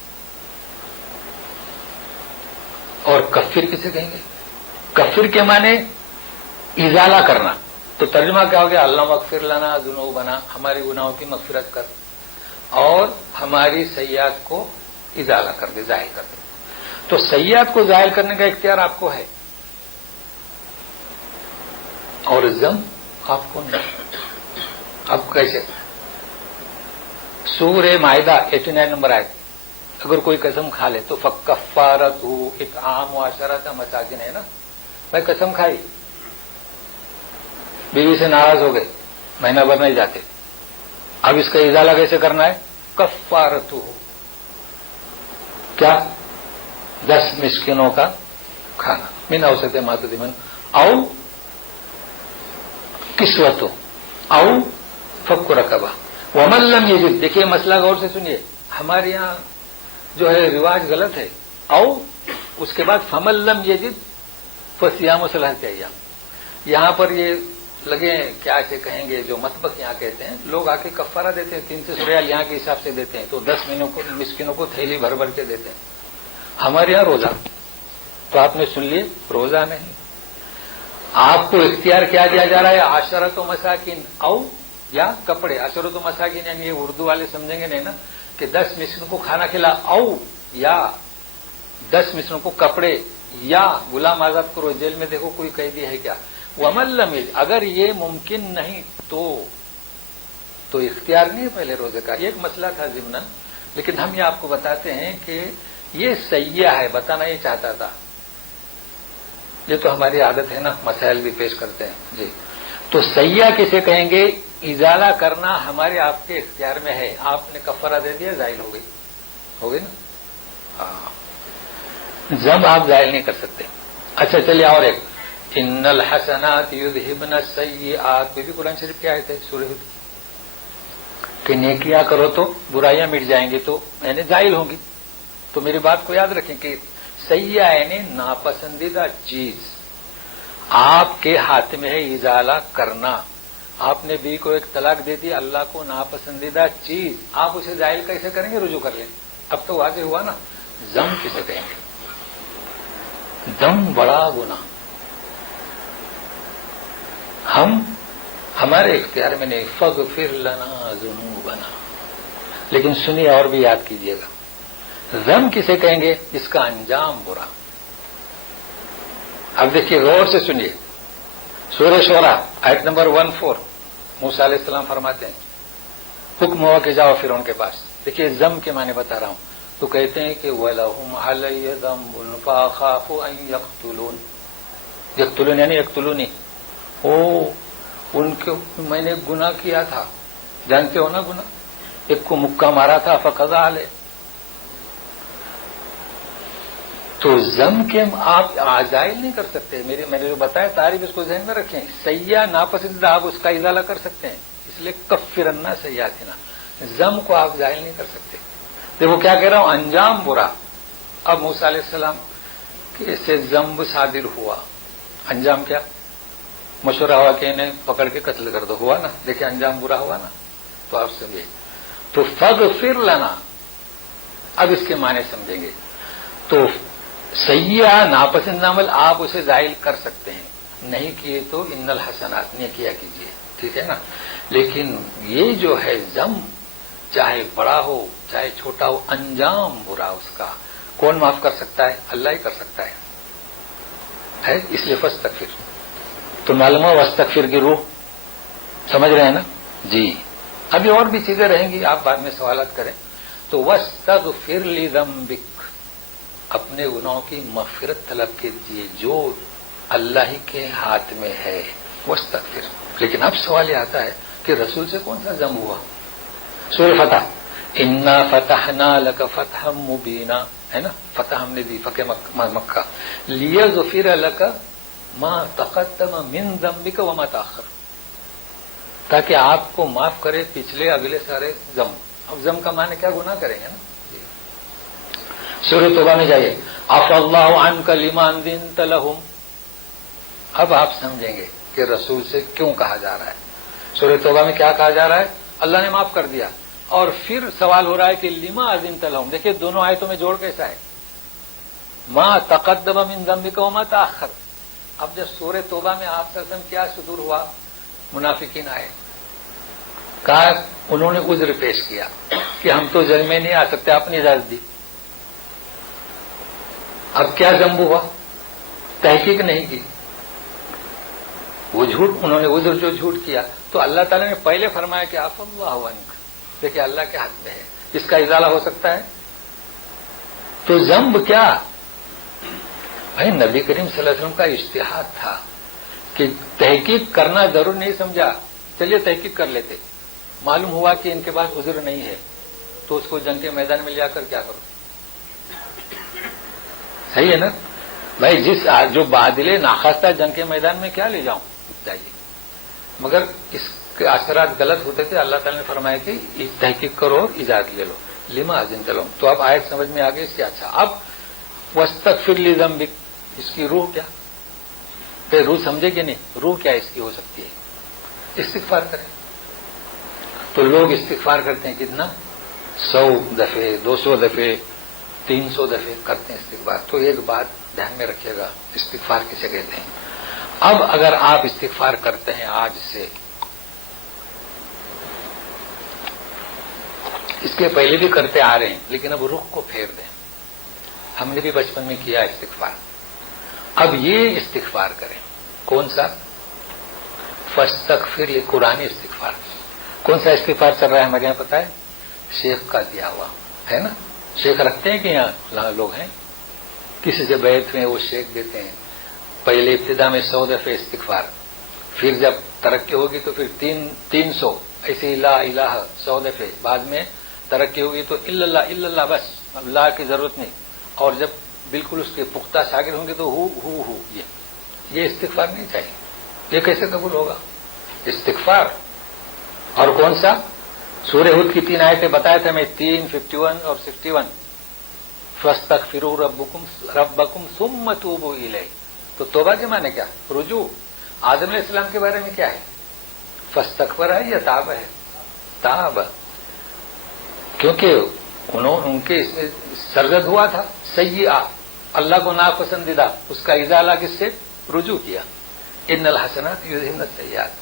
اور کفر کسے کہیں گے؟ کفر کے معنی ازالہ کرنا. تو ترجمہ کیا ہو گیا؟ اللہ مغفر لنا ذنوبنا، ہمارے گناہوں کی مغفرت کر اور ہماری سیئات کو ازالہ کر دے، ظاہر کر دے. تو سیئات کو ظاہر کرنے کا اختیار آپ کو ہے اور ذنب آپ کو نہیں. اب کیسے؟ سورہ مائدہ 89 نمبر آیت، اگر کوئی قسم کھا لے تو فکفارتہ اطعام عشرۃ مساکین، ہے نا بھائی. قسم کھائی، بیوی سے ناراض ہو گئے، مہینہ بھر نہیں جاتے، اب اس کا ازالہ کیسے کرنا ہے؟ کفارتہ، کیا 10 مسکینوں کا کھانا، من اوسط ما تطعمون او کسوتہ او فک رقبہ ومن لم یجد. دیکھیے مسئلہ غور سے سنیے، ہمارے یہاں جو ہے رواج غلط ہے. او اس کے بعد فمن لم یجد فصیام ثلاثۃ ایام. یہاں پر یہ لگے کیا سے کہیں گے، جو مطبخ یہاں کہتے ہیں، لوگ آ کے کفارہ دیتے ہیں 300 ریال یہاں کے حساب سے دیتے ہیں، تو 10 مسکینوں کو تھیلی بھر بھر کے دیتے ہیں. ہمارے یہاں روزہ، تو آپ نے سن لیے روزہ نہیں، آپ کو اختیار کیا دیا جا رہا ہے؟ عشرۃ مساکین او یا کپڑے. عشرۃ مساکین یعنی یہ اردو والے سمجھیں گے نہیں نا کہ 10 مسکینوں کو کھانا کھلا، او یا 10 مسکینوں کو کپڑے، یا غلام آزاد کرو. جیل میں دیکھو کوئی قیدی ہے کیا؟ ومن لم یجد، اگر یہ ممکن نہیں تو اختیار نہیں ہے پہلے روزے کا. یہ ایک مسئلہ تھا ضمناً، لیکن ہم یہ آپ کو بتاتے ہیں کہ یہ سیاح ہے، بتانا یہ چاہتا تھا. یہ تو ہماری عادت ہے نا، مسائل بھی پیش کرتے ہیں جی. تو سیاح کسے کہیں گے؟ ازالہ کرنا ہمارے آپ کے اختیار میں ہے. آپ نے کفارہ دے دیا، زائل ہو گئی نا. ہاں، ذنب آپ زائل نہیں کر سکتے. اچھا چلیے اور ایک، ان الحسنات یذہبن السیئات، بھی قرآن شریف کی آیت ہے سورہ ہود کہ نیکیاں کرو تو برائیاں مٹ جائیں گی، تو یعنی زائل ہوں گی. تو میری بات کو یاد رکھیں کہ سیئہ یعنی ناپسندیدہ چیز آپ کے ہاتھ میں ہے ازالہ کرنا. آپ نے بیوی کو ایک طلاق دے دی، اللہ کو ناپسندیدہ چیز، آپ اسے زائل کیسے کریں گے؟ رجوع کر لیں. اب تو واضح ہوا نا. ذنب کسے کہیں گے؟ ذنب بڑا گناہ ہمارے اختیار میں نہیں. فاغفر لنا ذنوبنا. لیکن سنیے اور بھی یاد کیجیے گا، ذنب کسے کہیں گے؟ اس کا انجام برا. اب دیکھیے غور سے سنیے، سورہ شعراء آیت نمبر 14، موسیٰ علیہ السلام فرماتے ہیں حکم ہوا کہ جاؤ فرعون کے پاس. دیکھیے ذنب کے معنی بتا رہا ہوں. تو کہتے ہیں کہ وَلَهُمْ عَلَيَّ ذَنبٌ فَأَخَافُ أَن يَقْتُلُونِ. یقتلون یعنی یقتلونی، ان کو میں نے گناہ کیا تھا، جانتے ہو نا گناہ، ایک کو مکہ مارا تھا فقضى علیہ. تو ذنب کے آپ زائل نہیں کر سکتے. میں نے جو بتایا تعریف اس کو ذہن میں رکھیں. سیاح ناپسندیدہ آپ اس کا ازالہ کر سکتے ہیں، اس لیے کفرنا سیئاتنا. ذنب کو آپ زائل نہیں کر سکتے. دیکھو کیا کہہ رہا ہوں، انجام برا. اب موسیٰ علیہ السلام سے ذنب صادر ہوا، انجام کیا؟ مشورہ ہوا کہ انہیں پکڑ کے قتل کر دو، ہوا نا؟ دیکھیں انجام برا ہوا نا؟ تو آپ سمجھے تو فاغفر لنا، اب اس کے معنی سمجھیں گے تو سیئہ ناپسند عمل آپ اسے زائل کر سکتے ہیں، نہیں کیے تو ان الحسنات نے کیا کیجیے، ٹھیک ہے نا؟ لیکن یہ جو ہے ذم، چاہے بڑا ہو چاہے چھوٹا ہو، انجام برا اس کا کون معاف کر سکتا ہے؟ اللہ ہی کر سکتا ہے، اس لیے فاستغفر۔ تو معلوم ہو واستغفر کی روح سمجھ رہے ہیں نا جی؟ ابھی اور بھی چیزیں رہیں گی، آپ بعد میں سوالات کریں۔ تو واستغفر لذنبک، اپنے گناہوں کی مغفرت طلب کیجیے جو اللہ ہی کے ہاتھ میں ہے، واستغفر۔ لیکن اب سوال یہ آتا ہے کہ رسول سے کون سا ذم ہوا؟ سورہ فتح، انا فتحنا لک فتحا مبینا، ہے نا؟ فتح ہم نے دی، فتح مکہ، لیغفر لک ما تقدم من ذنبک وما تاخر، تاکہ آپ کو معاف کرے پچھلے اگلے سارے ذم۔ اب ذم کا معنی کیا؟ گناہ کریں گے نا۔ سورہ توبہ میں جائیے، عفا اللہ عنک لما اذنت لہم، اب آپ سمجھیں گے کہ رسول سے کیوں کہا جا رہا ہے۔ سورہ توبہ میں کیا کہا جا رہا ہے؟ اللہ نے معاف کر دیا، اور پھر سوال ہو رہا ہے کہ لما اذنت لہم۔ دیکھیے دونوں آیتوں میں جوڑ کیسا ہے، ما تقدم من ذنبک وما تاخر۔ اب جب سورہ توبہ میں آپ سے کیا صدور ہوا، منافقین آئے، کہا انہوں نے عذر پیش کیا کہ ہم تو جنگ میں نہیں آ سکتے، اپنی اجازت دی۔ اب کیا ذنب ہوا؟ تحقیق نہیں کی، وہ جھوٹ، انہوں نے عذر جو جھوٹ کیا، تو اللہ تعالیٰ نے پہلے فرمایا کہ عفا اللہ عنک، دیکھیے اللہ کے ہاتھ میں ہے، اس کا ازالہ ہو سکتا ہے۔ تو ذنب کیا؟ بھائی نبی کریم صلی اللہ علیہ وسلم کا اجتہاد تھا کہ تحقیق کرنا ضرور نہیں سمجھا، چلیے تحقیق کر لیتے، معلوم ہوا کہ ان کے پاس عذر نہیں ہے تو اس کو جنگ کے میدان میں لے جا کر کیا کرو؟ صحیح ہے نا بھائی؟ جو بادل ناخواستہ جنگ کے میدان میں کیا لے جاؤں، جائیے، مگر اس کے اثرات غلط ہوتے تھے، اللہ تعالیٰ نے فرمایا کہ تحقیق کرو اور اجازت لے لو، لما اذنت لہم۔ تو اب آیت سمجھ میں آ گئی اس کی؟ اچھا، اب واستغفر لذنبک، اس کی روح کیا؟ پھر روح سمجھے کہ نہیں؟ روح کیا اس کی ہو سکتی ہے؟ استغفار کریں۔ تو لوگ استغفار کرتے ہیں کتنا؟ 100 دفعے، 200 دفعے، 300 دفعے کرتے ہیں استغفار۔ تو ایک بات دھیان میں رکھیے گا، استغفار کسے کہتے ہیں؟ اب اگر آپ استغفار کرتے ہیں آج سے، اس کے پہلے بھی کرتے آ رہے ہیں، لیکن اب رخ کو پھیر دیں۔ ہم نے بھی بچپن میں کیا استغفار، اب یہ استغفار کریں۔ کون سا؟ فاستغفر، یہ قرآنی استغفار۔ کون سا استغفار چل رہا ہے ہمارے یہاں پتہ ہے؟ شیخ کا دیا ہوا ہے نا؟ شیخ رکھتے ہیں کہ یہاں لوگ ہیں، کسی سے بیعت میں وہ شیخ دیتے ہیں، پہلے ابتدا میں 100 دفعے استغفار، پھر جب ترقی ہوگی تو پھر 300، ایسے لا الہ 100 دفعے، بعد میں ترقی ہوگی تو الا اللہ، بس اللہ کی ضرورت نہیں، اور جب بالکل اس کے پختہ شاگرد ہوں گے تو ہو یہ استغفار نہیں چاہیے۔ یہ کیسے قبول ہوگا استغفار؟ اور کون سا؟ سورہ ہود کی 3 آیتیں بتایا تھا میں، 3، 51 اور 61۔ فاستغفروا ربکم ثم توبوا الیہ۔ تو توبہ کے معنی کیا؟ رجوع۔ آدم علیہ السلام کے بارے میں کیا ہے؟ فاستغفر ہے یا تاب ہے؟ تاب، کیونکہ ان کے اس میں سرزد ہوا تھا سیئہ، اللہ کو ناپسندیدہ، اس کا ازالہ کس سے؟ رجوع کیا۔ ان الحسنات یذہبن السیئات۔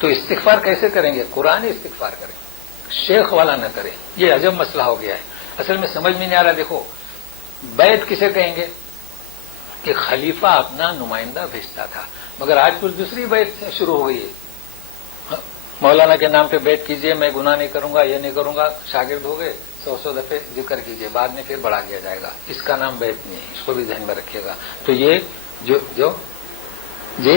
تو استغفار کیسے کریں گے؟ قرآن استغفار کریں، شیخ والا نہ کریں۔ یہ عجب مسئلہ ہو گیا ہے، اصل میں سمجھ میں نہیں آ رہا۔ دیکھو بیعت کسے کہیں گے؟ کہ خلیفہ اپنا نمائندہ بھیجتا تھا، مگر آج کچھ دوسری بیعت شروع ہو گئی ہے، مولانا کے نام پہ بیعت کیجئے، میں گناہ نہیں کروں گا، یہ نہیں کروں گا، شاگرد ہو گئے، 100 دفعے ذکر کیجئے، بعد میں پھر بڑھا دیا جائے گا، اس کا نام بیعت نہیں ہے، اس کو بھی ذہن میں رکھیے گا۔ تو یہ جو جی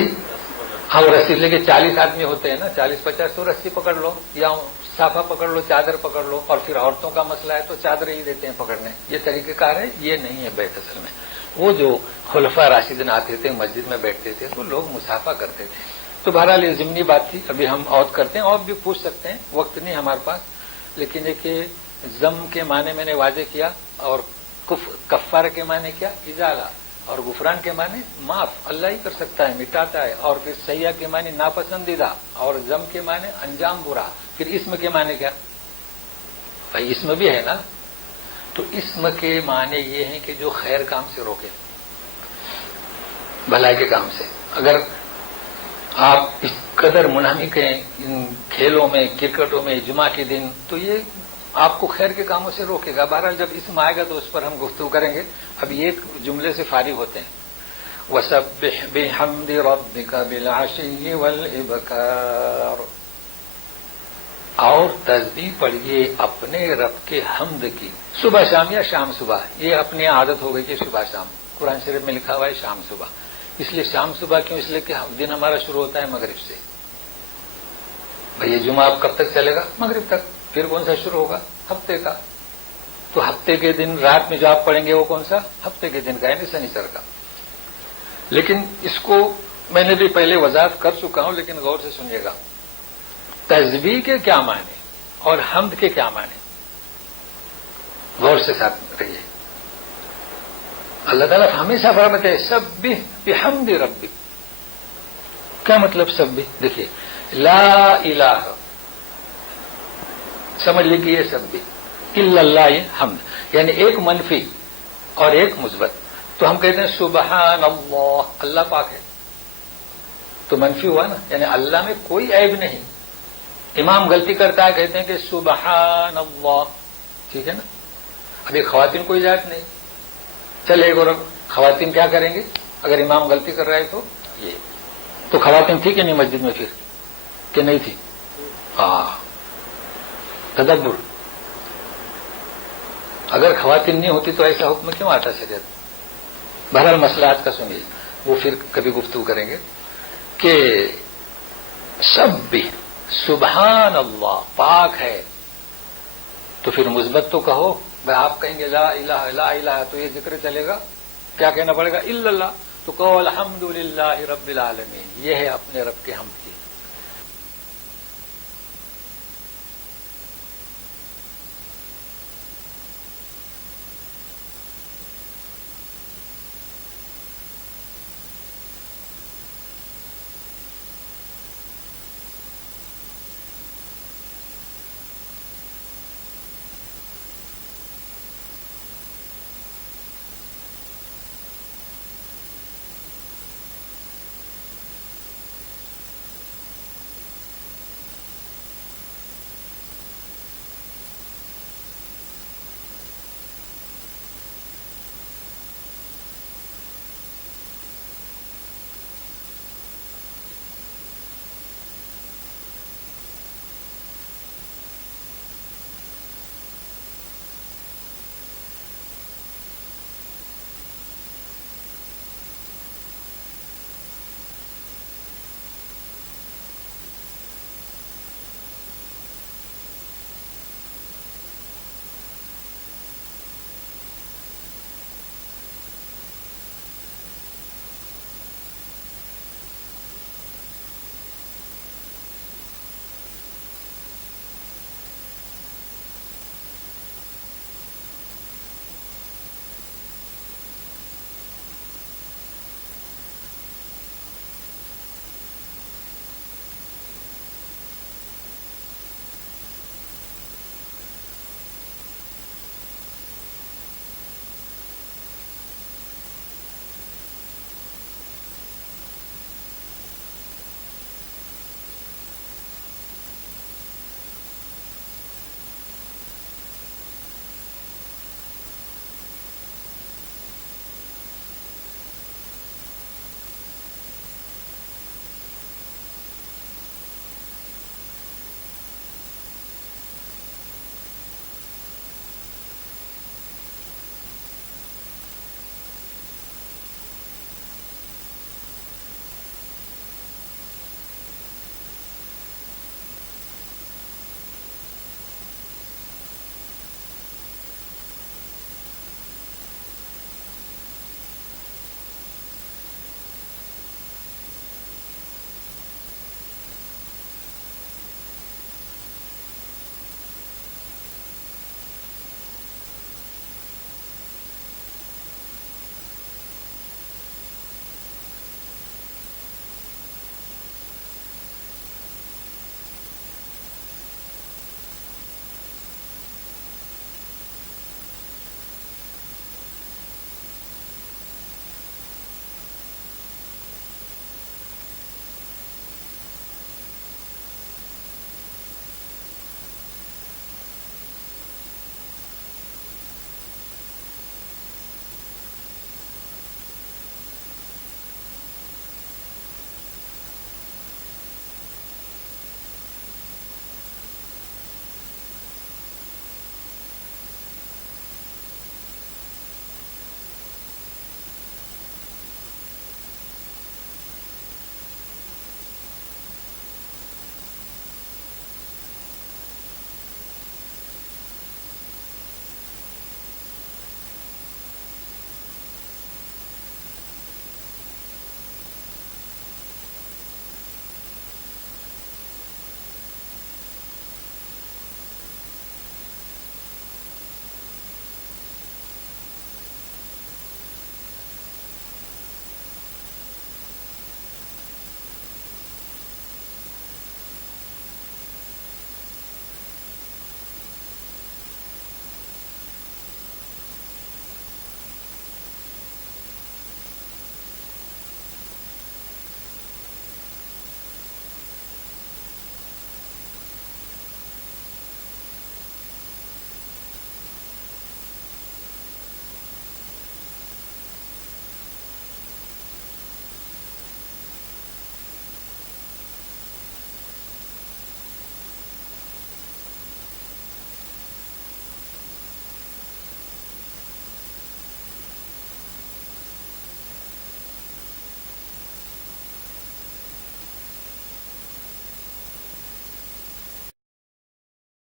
ہاں، رسی لے کے 40 آدمی ہوتے ہیں نا، 40-50، تو رسی پکڑ لو یا صافہ پکڑ لو، چادر پکڑ لو، اور پھر عورتوں کا مسئلہ ہے تو چادر ہی دیتے ہیں پکڑنے، یہ طریقہ کار ہے، یہ نہیں ہے بیعت اصل میں۔ وہ جو خلفاء راشدین آتے تھے، مسجد میں بیٹھتے تھے تو لوگ مصافہ کرتے تھے۔ تو بہرحال یہ ضمنی بات تھی، ابھی ہم اور کرتے ہیں، اور بھی پوچھ سکتے ہیں، وقت نہیں ہمارے پاس، لیکن دیکھیے ضم کے معنی میں نے واضح کیا، اور کفارہ کے معنی کیا؟ ازالہ۔ اور غفران کے معنی معاف، اللہ ہی کر سکتا ہے، مٹاتا ہے. اور پھر سیاح کے معنی ناپسندیدہ، اور ذم کے معنی انجام برا. پھر اسم کے معنی کیا؟ بھائی اسم بھی ہے نا. تو اسم کے معنی یہ ہیں کہ جو خیر کام سے روکے، بھلائی کے کام سے. اگر آپ اس قدر منہمک ہیں ان کھیلوں میں، کرکٹوں میں، جمعہ کے دن، تو یہ آپ کو خیر کے کاموں سے روکے گا. بہرحال جب اسم آئے گا تو اس پر ہم گفتگو کریں گے. اب یہ جملے سے فارغ ہوتے ہیں. وَسَبِّحْ بِحَمْدِ رَبِّكَ بِالْعَشِيِّ وَالْإِبْكَارِ، اور تسبیح پڑھیے اپنے رب کے حمد کی صبح شام یا شام صبح. یہ اپنی عادت ہو گئی کہ صبح شام، قرآن شریف میں لکھا ہوا ہے شام صبح. اس لیے شام صبح کیوں؟ اس لیے کہ دن ہمارا شروع ہوتا ہے مغرب سے. بھئی یہ جمعہ اب کب تک چلے گا؟ مغرب تک. پھر کون سا شروع ہوگا؟ ہفتے کا. تو ہفتے کے دن رات میں جو آپ پڑھیں گے وہ کون سا؟ ہفتے کے دن کا، یعنی شنیچر کا. لیکن اس کو میں نے بھی پہلے وضاحت کر چکا ہوں، لیکن غور سے سنیے گا. تسبیح کے کیا معنی اور حمد کے کیا معنی؟ غور سے ساتھ رہیے. اللہ تعالیٰ ہمیشہ فرماتے ہیں سبح بحمد ربک. کیا مطلب سبح؟ دیکھیے لا الہ، سمجھ لیجیے یہ سبح، الا اللہ یہ حمد، یعنی ایک منفی اور ایک مثبت. تو ہم کہتے ہیں سبحان اللہ، اللہ پاک ہے، تو منفی ہوا نا، یعنی اللہ میں کوئی عیب نہیں. امام غلطی کرتا ہے کہتے ہیں کہ سبحان اللہ، ٹھیک ہے نا. ابھی خواتین کوئی ذات نہیں. چل ایک اور خواتین کیا کریں گے اگر امام غلطی کر رہا ہے تو یہ. تو خواتین تھی کہ نہیں مسجد میں پھر کہ نہیں تھی؟ تدبر. اگر خواتین نہیں ہوتی تو ایسا حکم کیوں آتا شریعت؟ بہرحال مسئلہ آج کا سنیے، وہ پھر کبھی گفتگو کریں گے. کہ سب بھی سبحان اللہ پاک ہے، تو پھر مثبت تو کہو. بھائی آپ کہیں گے لا الہ لا الہ تو یہ ذکر چلے گا. کیا کہنا پڑے گا؟ الا اللہ. تو کہو الحمدللہ رب العالمین، یہ ہے اپنے رب کے حمد کی.